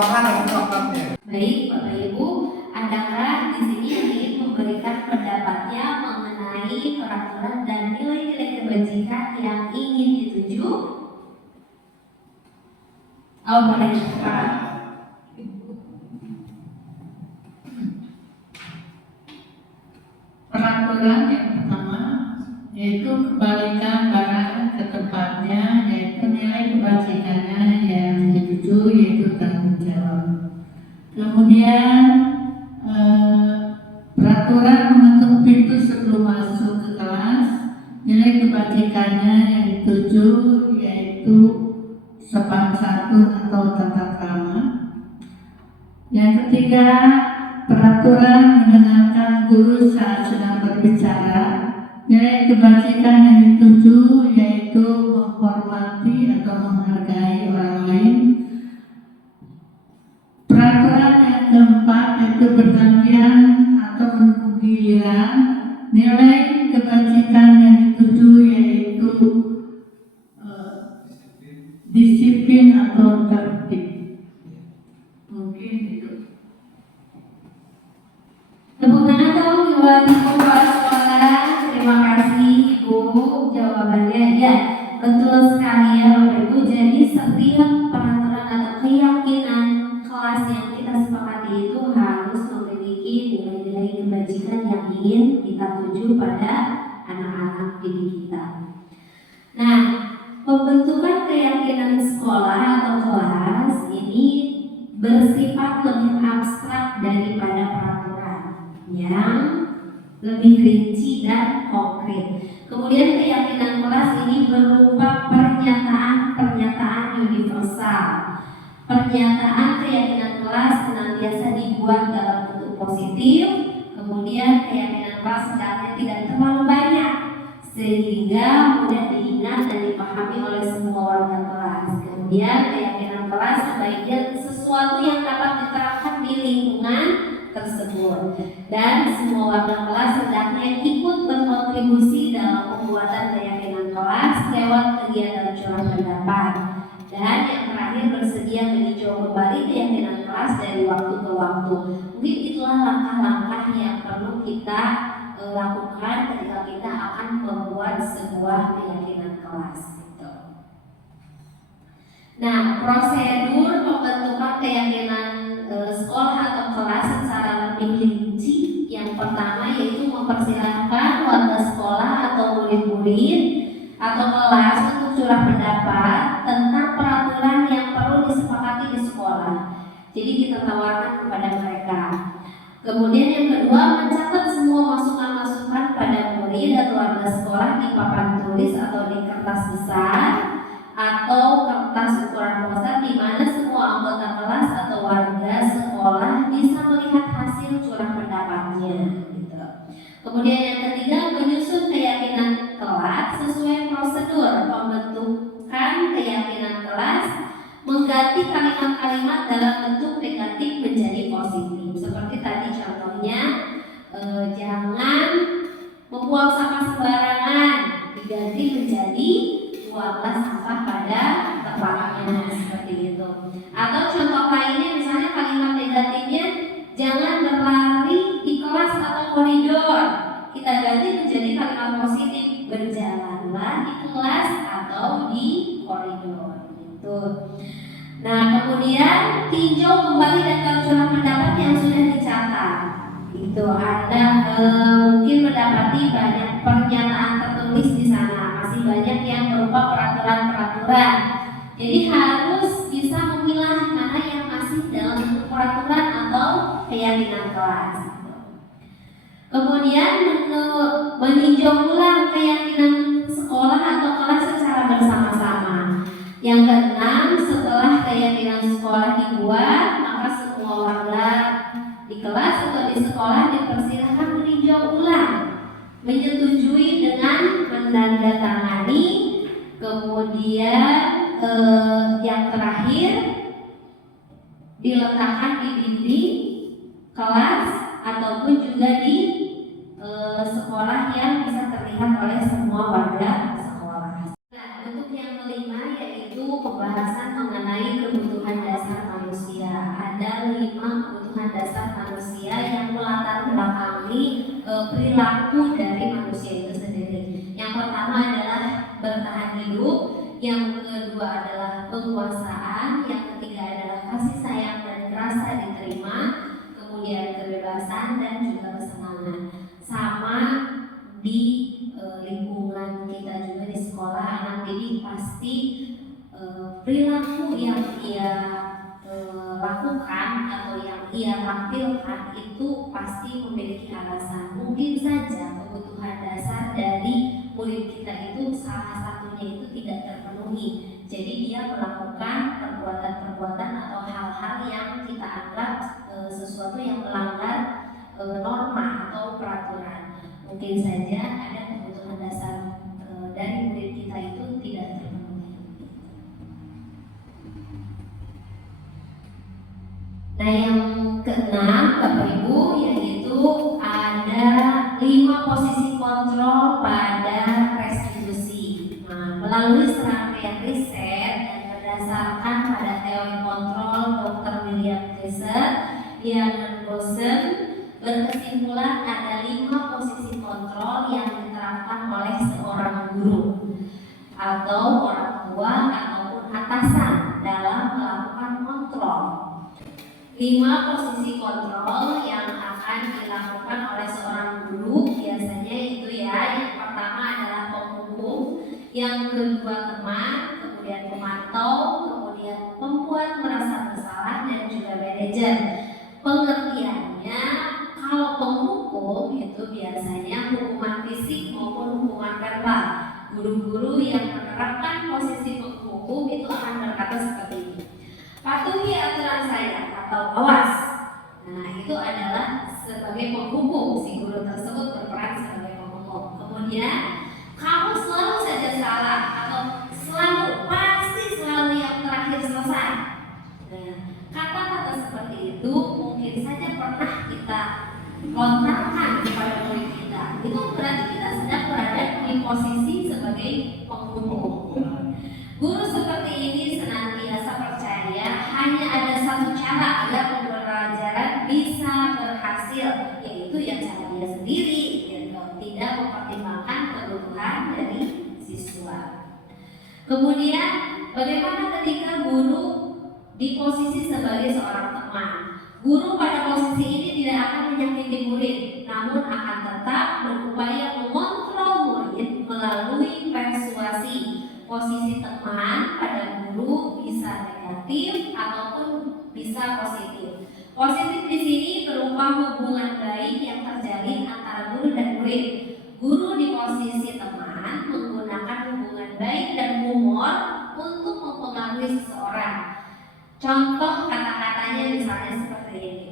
mana coklatnya? Baik, Bapak Ibu, adakah di sini yang ingin memberikan pendapatnya mengenai peraturan dan nilai-nilai kebajikan yang ingin dituju? Oh, boleh, Pak. Peraturan yang pertama yaitu kembalikan barang ke tempatnya, yaitu nilai kebajikannya yang dituju yaitu tanggung jawab. Kemudian peraturan mengetuk pintu sebelum masuk ke kelas, nilai kebajikannya yang dituju yaitu sopan santun atau tata krama. Yang ketiga, peraturan mendengarkan guru saat sedang berbicara, nilai kebajikan yang dituju yaitu menghormati atau menghargai orang lain. Peraturan yang keempat yaitu bergantian atau menunggu giliran, nilai kebajikan yang dituju yaitu disiplin atau tertib. Mungkin itu. Tepuk tangan dong buat kepala sekolah. Terima kasih Ibu, jawabannya ya betul sekali ya Bapak Ibu. Jadi setiap peraturan atau keyakinan kelas yang kita sepakati itu harus memiliki nilai-nilai kebajikan yang ingin kita tuju pada anak-anak didik kita. Nah, pembentukan keyakinan sekolah atau kelas ini bersifat lebih abstrak daripada peraturan yang lebih rinci dan konkret. Kemudian keyakinan kelas ini berupa pernyataan universal. Pernyataan keyakinan kelas senantiasa dibuat dalam bentuk positif. Kemudian keyakinan kelas hendaknya tidak terlalu banyak sehingga mudah diingat dan dipahami oleh semua warga kelas. Kemudian keyakinan kelas sebaiknya sesuatu yang dapat diterapkan di lingkungan tersebut, dan semua warga kelas hendaknya ikut berkontribusi dalam pembuatan keyakinan kelas lewat kegiatan curah pendapat, dan yang terakhir bersedia meninjau kembali keyakinan kelas dari waktu ke waktu. Mungkin itulah langkah-langkah yang perlu kita lakukan ketika kita akan membuat sebuah keyakinan kelas. Nah, prosedur pembentukan keyakinan sekolah atau kelas secara lebih rinci, yang pertama yaitu mempersilahkan warga sekolah atau murid-murid atau kelas untuk curah pendapat tentang peraturan yang perlu disepakati di sekolah. Jadi kita tawarkan kepada mereka. Kemudian yang kedua, mencatat semua masukan-masukan pada murid atau warga sekolah di papan tulis atau di kertas besar atau kertas ukuran poster, di mana semua anggota kelas atau warga sekolah bisa melihat hasil curah pendapatnya. Gitu. Kemudian yang ketiga, menyusun keyakinan kelas sesuai prosedur pembentukan keyakinan kelas, mengganti kalimat-kalimat dalam bentuk negatif menjadi positif. Seperti tadi contohnya, jangan membuang sampah sembarangan, diganti menjadi buanglah sampah pada tempatnya, seperti itu. Atau contoh lainnya misalnya kalimat negatifnya, jangan berlari di kelas atau koridor, kita ganti menjadi kalimat positif, berjalanlah di kelas atau di koridor, gitu. Nah, kemudian tinjau kembali daftar curah pendapat yang sudah dicatat. Itu Anda mungkin mendapati banyak pernyataan tertulis di sana, masih banyak yang berupa peraturan-peraturan. Jadi harus bisa memilah mana yang masih dalam bentuk peraturan atau keyakinan kelas. Kemudian meninjau ulang keyakinan sekolah atau kelas secara bersama-sama. Yang keenam, setelah keyakinan sekolah dibuat, maka semua warga di kelas atau di sekolah dipersilakan meninjau ulang, menyetujui dengan menandatangani. Kemudian yang terakhir diletakkan di dinding kelas ataupun juga di sekolah yang bisa terlihat oleh semua warga sekolah. Nah, untuk yang kelima yaitu pembahasan mengenai kebutuhan dasar manusia. ada 5 kebutuhan dasar manusia yang melatar belakangi perilaku dari manusia itu sendiri. Yang pertama adalah bertahan hidup, yang kedua adalah penguasaan, yang ketiga adalah kasih sayang dan rasa diterima, kemudian kebebasan dan juga kesenangan. Sama di lingkungan kita juga di sekolah, anak didik pasti perilaku yang ia lakukan atau yang ia tampilkan itu pasti memiliki alasan. Mungkin saja kebutuhan dasar dari murid kita itu salah satunya itu tidak terpenuhi, jadi dia melakukan perbuatan-perbuatan atau hal-hal yang kita anggap sesuatu yang melanggar norma atau peraturan. Mungkin saja ada kebutuhan dasar dari murid kita itu tidak terpenuhi. Nah, yang keenam, Bapak Ibu, yaitu ada 5 posisi kontrol pada restitusi. Nah, melalui serangkaian riset dan berdasarkan pada teori kontrol Dr. William Glasser yang Bosen berkesimpulan ada 5 posisi kontrol yang diterapkan oleh seorang guru atau orang tua ataupun atasan dalam melakukan kontrol. 5 posisi kontrol yang akan dilakukan oleh seorang guru biasanya itu ya, yang pertama adalah penghukum, yang kedua teman, kemudian pemantau, kemudian pembuat merasa bersalah dan juga manajer. Pengertiannya, kalau penghukum itu biasanya hukuman fisik maupun hukuman verbal. Guru-guru yang menerapkan posisi penghukum itu akan berkata seperti ini: patuhi aturan saya atau awas. Nah, itu adalah sebagai penghukum, si guru tersebut berperan sebagai penghukum. Kemudian, kamu selalu saja salah atau pasti selalu yang terakhir selesai. Nah, kata-kata seperti itu mungkin saja pernah kita lontarkan kepada murid kita. Itu berarti kita sedang berada di posisi sebagai penghukum. Guru seperti ini senantiasa percaya hanya ada satu cara agar pembelajaran bisa berhasil, yaitu yang cara dia sendiri, gitu. Tidak mempertimbangkan kebutuhan dari siswa. Kemudian, bagaimana ketika guru di posisi sebagai seorang teman? Guru pada posisi ini tidak akan menyakiti murid, namun akan tetap berupaya mengontrol murid melalui persuasi. Posisi teman pada guru bisa negatif ataupun bisa positif. Positif di sini berupa hubungan baik yang terjalin antara guru dan murid. Guru di posisi teman menggunakan hubungan baik dan humor untuk mempengaruhi seseorang. Contoh kata-katanya misalnya seperti ini: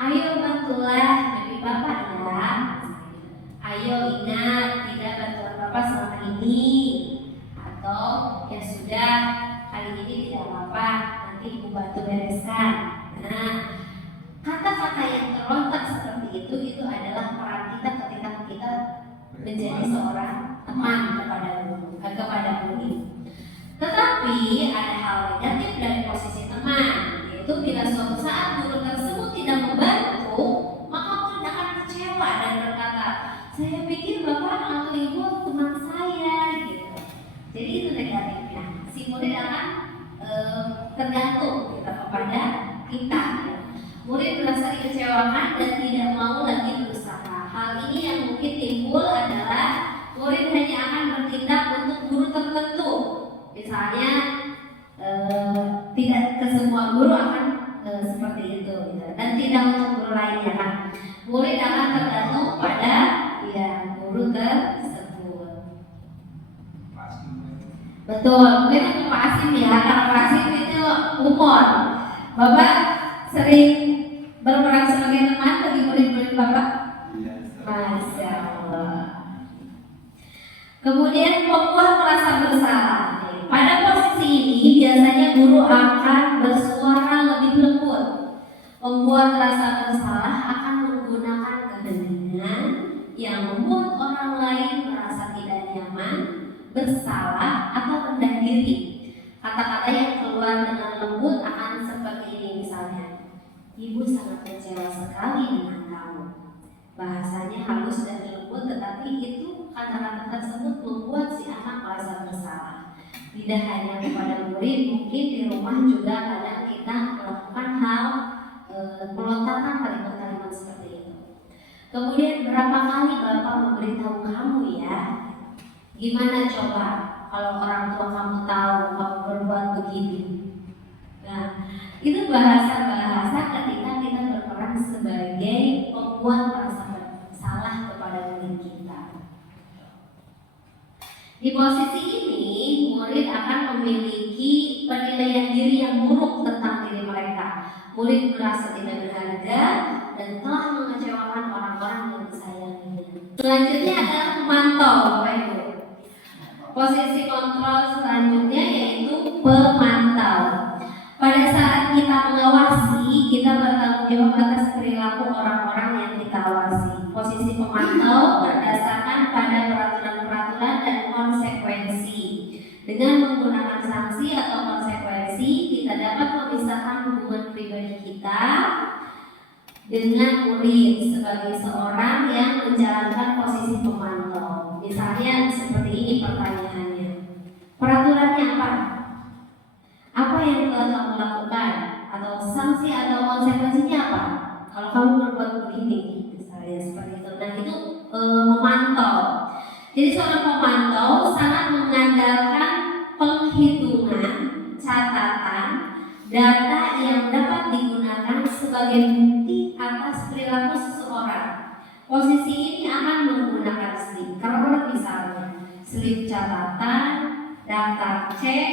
ayo bantulah bibi bapak ya. Ayo ingat tidak bantuan bapak selama ini. Atau ya sudah, kali ini tidak apa-apa, nanti ibu bantu bereskan. Nah, kata-kata yang terlontar seperti itu adalah peran kita ketika kita menjadi seorang teman kepada murid. Tetapi ada hal negatif dari posisi teman, yaitu bila suatu saat guru tersebut tidak membantu, maka murid akan kecewa dan berkata, saya pikir bapak atau ibu teman saya, gitu. Jadi itu negatifnya. Si murid akan tergantung kepada kita. Murid merasa dikecewakan dan tidak mau lagi berusaha. Hal ini yang mungkin timbul adalah murid hanya akan bertindak untuk guru tertentu. Misalnya tidak ke semua guru akan seperti itu, gitu. Dan tidak untuk guru lainnya kan. Murid akan tergantung pada guru tersebut. Betul, mungkin untuk Pak Asim ya, karena Pak Asim itu humor. Bapak sering berperan sebagai teman bagi murid-murid Bapak? Masya Allah. Kemudian pembuat merasa bersalah. Pada posisi ini biasanya guru akan bersuara lebih lembut. Pembuat rasa bersalah akan menggunakan keheningan yang membuat orang lain merasa tidak nyaman, bersalah atau rendah diri. Kata-kata yang keluar dengan lembut akan seperti ini misalnya: Ibu sangat kecewa sekali dengan kamu. Bahasanya halus dan lembut, tetapi itu kata-kata tersebut membuat si anak merasa bersalah. Tidak hanya kepada murid, mungkin di rumah juga kadang kita melakukan hal melontarkan kalimat-kalimat seperti itu. Kemudian berapa kali Bapak memberitahu kamu ya? Gimana coba kalau orang tua kamu tahu kamu berbuat begini? Nah, itu bahasa-bahasa ketika kita berperan sebagai pembuat merasa bersalah kepada murid kita. Di posisi ini, murid akan memiliki penilaian diri yang buruk tentang diri mereka. Murid merasa tidak berharga dan telah mengecewakan orang-orang yang disayanginya. Selanjutnya adalah memantau, Bapak Ibu. Posisi kontrol selanjutnya yaitu pemantau. Pada saat kita mengawasi, kita bertanggung jawab atas perilaku orang-orang yang kita awasi. Posisi pemantau berdasarkan pada peraturan-peraturan dan konsekuensi. Dengan menggunakan sanksi atau konsekuensi, kita dapat memisahkan hubungan pribadi kita dengan murid sebagai seorang yang menjalankan posisi pemantau. Misalnya seperti ini pertanyaannya. Peraturannya apa? Apa yang telah kamu lakukan? Atau sanksi atau konsekuensinya apa? Kalau kamu berbuat begini, misalnya seperti itu. Nah itu memantau. Jadi seorang pemantau sangat mengandalkan penghitungan, catatan, data yang dapat digunakan sebagai bukti atas perilaku seseorang. Posisi ini akan menggunakan stiker, misalnya slip catatan, daftar cek.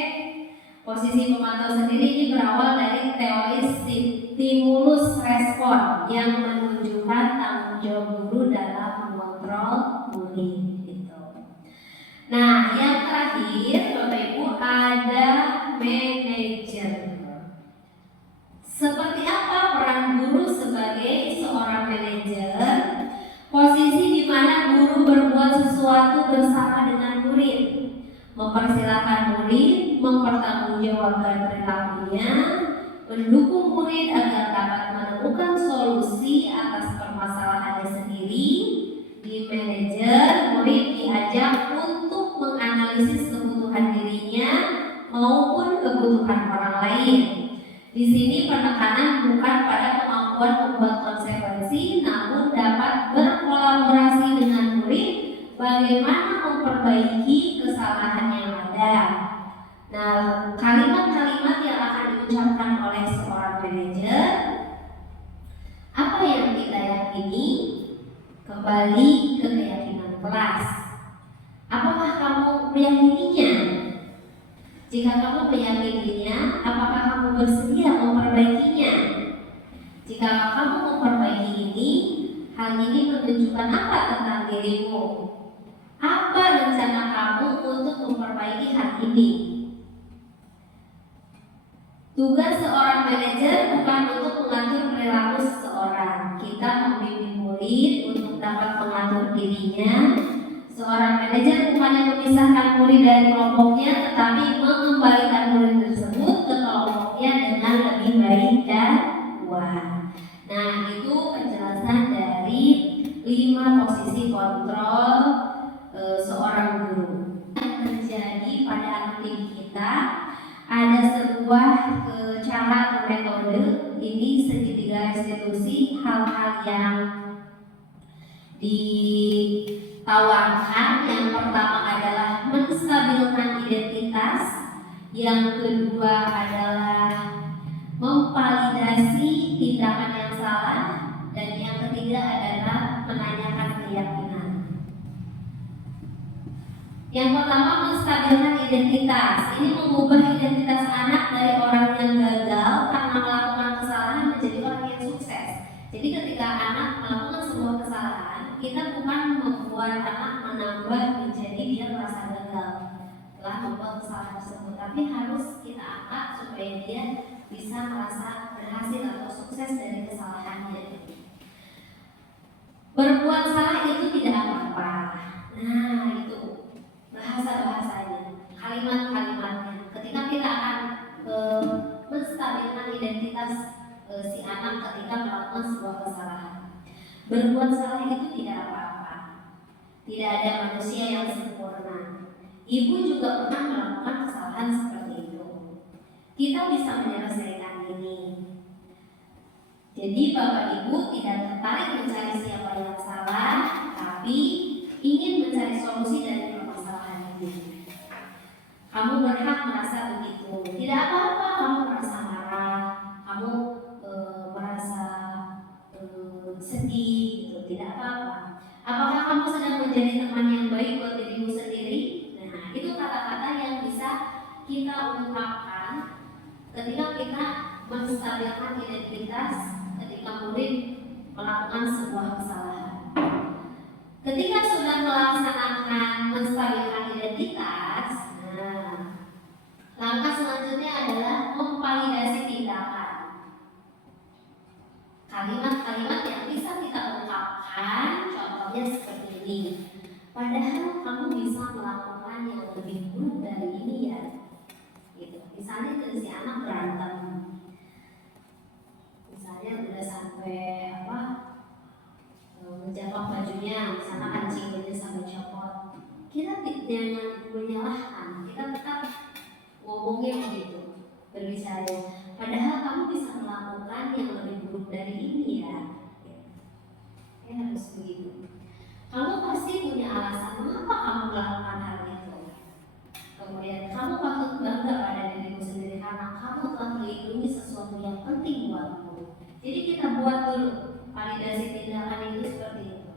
Posisi pemantau sendiri ini berawal dari teori stimulus respon yang menunjukkan tanggung jawab guru dalam mengontrol murid. Nah, yang terakhir Bapak Ibu ada manajer. Seperti apa peran guru sebagai seorang manajer? Posisi di mana guru berbuat sesuatu bersama dengan murid, mempersilahkan murid, mempertanggungjawabkan perilakunya, mendukung murid agar dapat menemukan solusi atas permasalahannya sendiri. Di manajer, murid diajak untuk menganalisis kebutuhan dirinya maupun kebutuhan orang lain. Di sini penekanan bukan pada kemampuan membuat konsekuensi, namun dapat berkolaborasi dengan murid bagaimana memperbaiki kesalahan yang ada. Nah, kalimat-kalimat yang akan diucapkan oleh seorang manajer, apa yang kita yakini? Kembali ke keyakinan kelas. Apakah kamu meyakininya? Jika kamu meyakininya, apakah kamu bersedia memperbaikinya? Jika kamu memperbaiki ini, hal ini menunjukkan apa tentang dirimu? Apa rencana kamu untuk memperbaiki hal ini? Tugas seorang manajer bukan untuk mengatur perilaku seseorang. Kita membimbing murid untuk dapat mengatur dirinya. Seorang manajer bukannya memisahkan murid dari kelompoknya, tetapi mengembalikan murid tersebut ke kelompoknya dengan lebih baik dan kuat. Nah, itu penjelasan dari 5 posisi kontrol seorang guru. Yang terjadi pada aktivitas kita ada sebuah cara atau metode. Ini segitiga restitusi, hal-hal yang ditawarkan. Yang pertama adalah menstabilkan identitas, yang kedua adalah memvalidasi tindakan yang salah, dan yang ketiga adalah menanyakan keyakinan. Yang pertama, menstabilkan identitas. Ini mengubah identitas anak dari orang yang gagal karena melakukan kesalahan menjadi orang yang sukses. Jadi ketika anak melakukan sebuah kesalahan, kita bukan membuat anak menambah menjadi dia merasa gagal telah membuat kesalahan tersebut, tapi harus kita angkat supaya dia bisa merasa berhasil atau sukses dari kesalahannya. Berbuat salah itu tidak apa-apa. Nah, itu bahasa-bahasanya, kalimat-kalimatnya. Ketika kita akan menstabilkan identitas si anak ketika melakukan sebuah kesalahan. Berbuat salah itu tidak apa-apa. Tidak ada manusia yang sempurna. Ibu juga pernah melakukan kesalahan seperti itu. Kita bisa menyelesaikan ini. Jadi Bapak Ibu tidak tertarik mencari siapa yang salah, tapi ingin mencari solusi dari permasalahan ini. Kamu berhak merasa begitu. Tidak apa-apa kamu merasa marah, kamu merasa sedih, gitu. Tidak apa-apa. Apakah kamu sedang menjadi teman yang baik buat dirimu sendiri? Nah, itu kata-kata yang bisa kita ungkapkan ketika kita menstabilkan identitas ketika murid melakukan sebuah kesalahan. Ketika sudah melaksanakan menstabilkan identitas, langkah selanjutnya adalah memvalidasi tindakan. Kalimat-kalimat yang bisa kita ungkapkan, contohnya seperti ini. Padahal kamu bisa melakukan yang lebih buruk dari ini ya. Gitu. Misalnya si anak berantem, misalnya udah sampai menjatuh bajunya, misalnya kancingnya sampai copot. Kita jangan menyalahkan, kita tetap ngomongnya begitu, berbicara. Padahal kamu bisa melakukan yang lebih buruk dari ini ya. Harus begitu. Kamu pasti punya alasan mengapa kamu melakukan hal itu. Kemudian kamu patut bangga pada dirimu sendiri karena kamu telah melindungi sesuatu yang penting buatmu. Jadi kita buat dulu validasi tindakan itu seperti itu.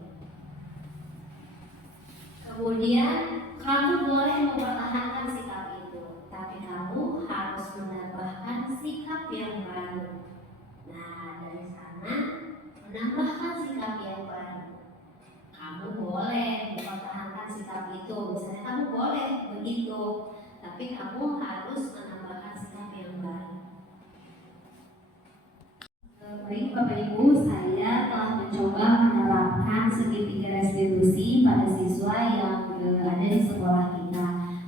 Kemudian kamu boleh mempertahankan sikap itu, tapi kamu harus menambahkan sikap yang baru. Nah, dari sana menambahkan sikap yang baru. Kamu boleh mempertahankan sikap itu, misalnya kamu boleh begitu, tapi kamu harus menambahkan sikap yang baru. Baik Bapak Ibu, saya telah mencoba menerapkan segitiga restitusi pada siswa yang ada di sekolah kita.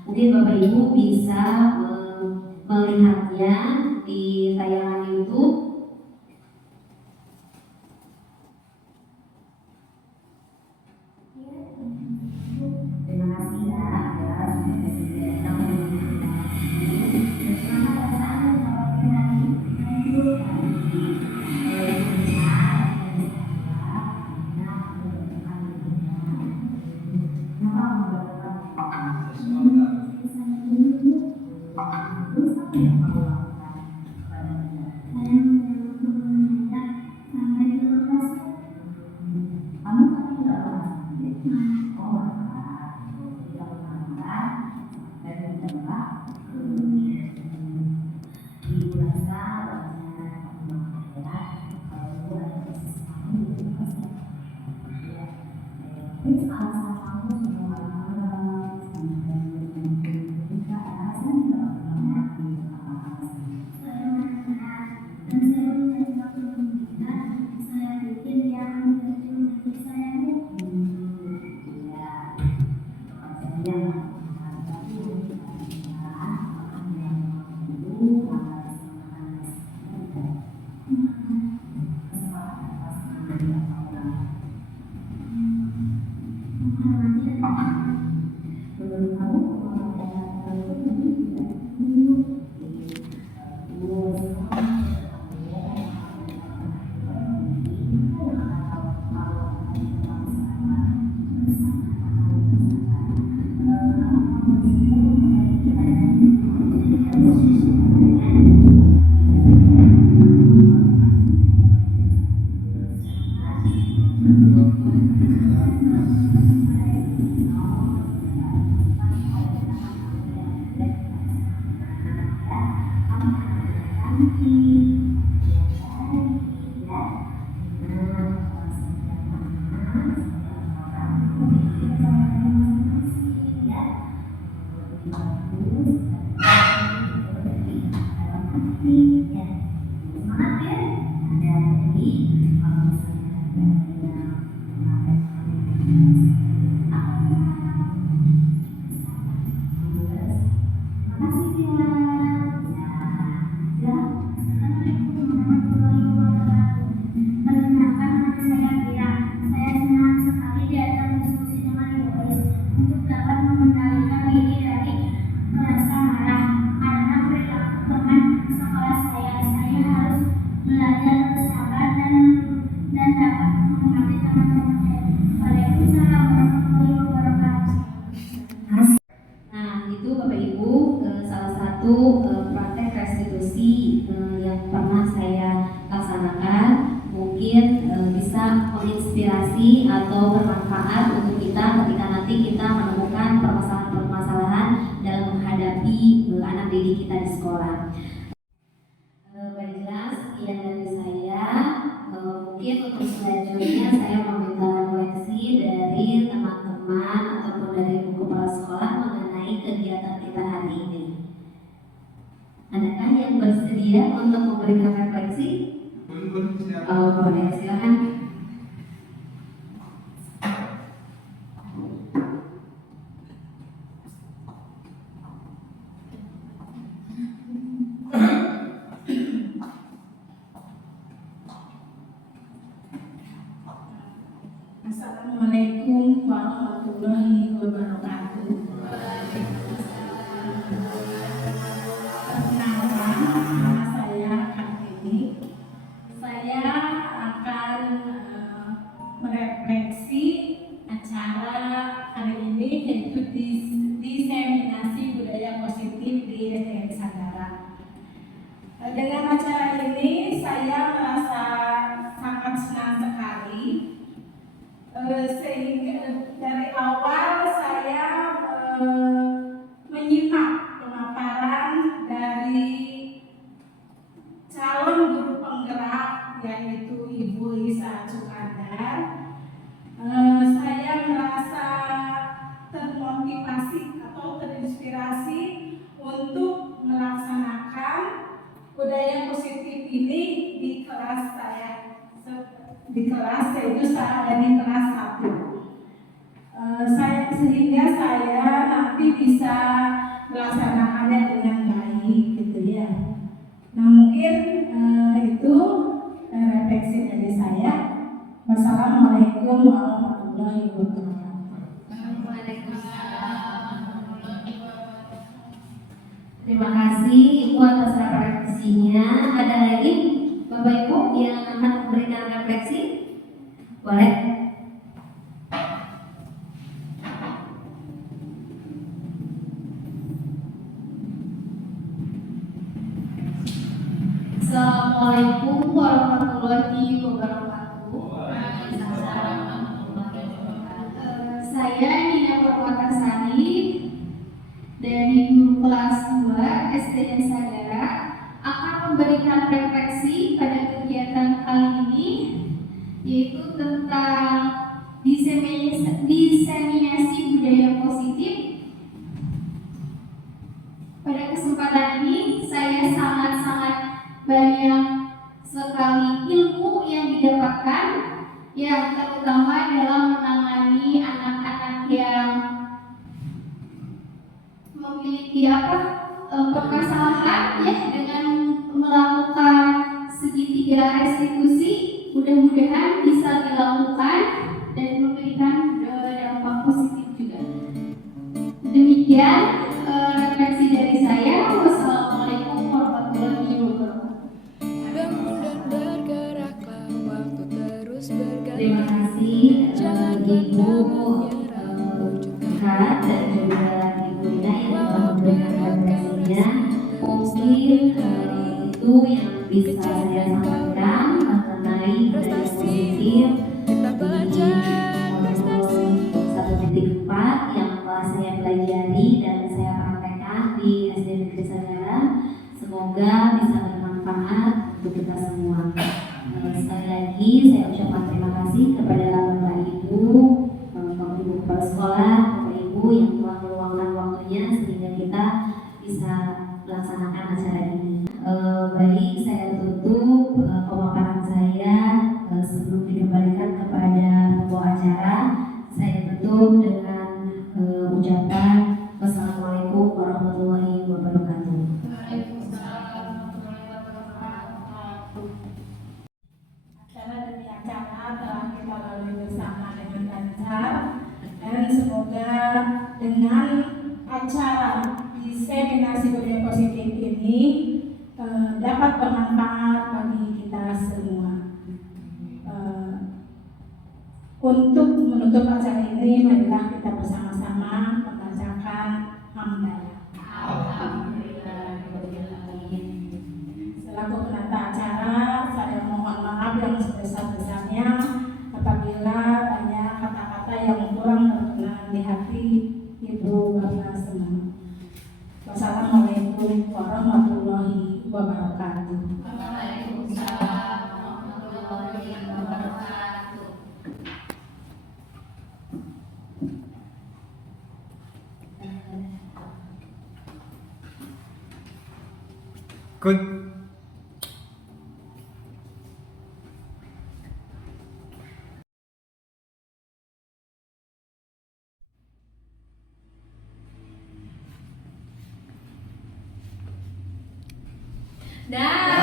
Mungkin Bapak Ibu bisa melihatnya di tayangan YouTube. Terima kasih ya. Semangat ya. mungkin bisa menginspirasi atau bermanfaat untuk kita ketika nanti kita menemukan permasalahan-permasalahan dalam menghadapi anak didik kita di sekolah. Baiklah, sekian dari saya. Mungkin untuk selanjutnya saya meminta refleksi dari teman-teman ataupun dari buku prasekolah mengenai kegiatan kita hari ini. Adakah yang bersedia untuk memberikan refleksi? Boleh, silakan. Assalamualaikum warahmatullahi wabarakatuh. Perkenalkan, nama saya Kartini. Saya akan merefleksi acara hari ini, yaitu diseminasi budaya positif di SDN Sagara. Dengan acara ini saya merasa sangat senang sekali. Sehingga dari awal saya menyimak pemaparan dari calon guru penggerak, yaitu Ibu Lisa Cukandar. Saya merasa termotivasi atau terinspirasi untuk melaksanakan budaya positif ini di kelas saya. Di kelas, yaitu saya ada di kelas 1. Sehingga saya nanti bisa melaksanakannya dengan baik, gitu ya. Nah, mungkin itu refleksi dari saya. Wassalamualaikum warahmatullahi wabarakatuh. Terima kasih Ibu atas refleksinya. Ada lagi Bapak Ibu yang akan memberikan refleksi? Boleh. Assalamualaikum warahmatullahi wabarakatuh. Saya Nina Permatasari dari guru kelas 2 SDN Sagara akan memberikan refleksi pada kegiatan kali ini, yaitu tentang diseminasi budaya positif. Pada kesempatan ini saya sangat-sangat banyak sekali ilmu yang didapatkan, yang terutama dalam menangani anak-anak yang memiliki permasalahan ya, dengan melakukan segitiga restitusi. Mudah-mudahan bisa dilakukan dan memberikan dampak positif juga. Demikian refleksi dari saya. Wassalamualaikum warahmatullahi wabarakatuh. Bangun dan bergeraklah, waktu terus berganti. Terima kasih Ibu Kat dan juga Ibu Ina yang telah memberikan refleksinya. Mungkin itu yang bisa saya sampaikan mengenai budaya positif di modul 1.4 yang telah saya pelajari dan saya praktekkan di SD Negeri Sagara. Semoga bisa bermanfaat untuk kita semua. Sekali lagi saya ucapkan terima kasih kepada Bapak Ibu, Ibu Kepala Sekolah, Bapak Ibu yang telah meluangkan waktunya sehingga kita bisa melaksanakan acara ini. Baik, saya tutup pemaparan saya sebelum dikembalikan kepada pembawa acara. Saya tutup dengan ucapan wassalamualaikum warahmatullahi wabarakatuh. Acara demi acara telah kita lalui bersama dengan lancar, dan semoga dengan acara diseminasi budaya positif ini dapat bermanfaat bagi kita semua. Untuk menutup acara ini, marilah kita bersama-sama membacakan hamdalah. Selaku penata acara, saya mohon maaf yang sebesar-besarnya Good. Dah.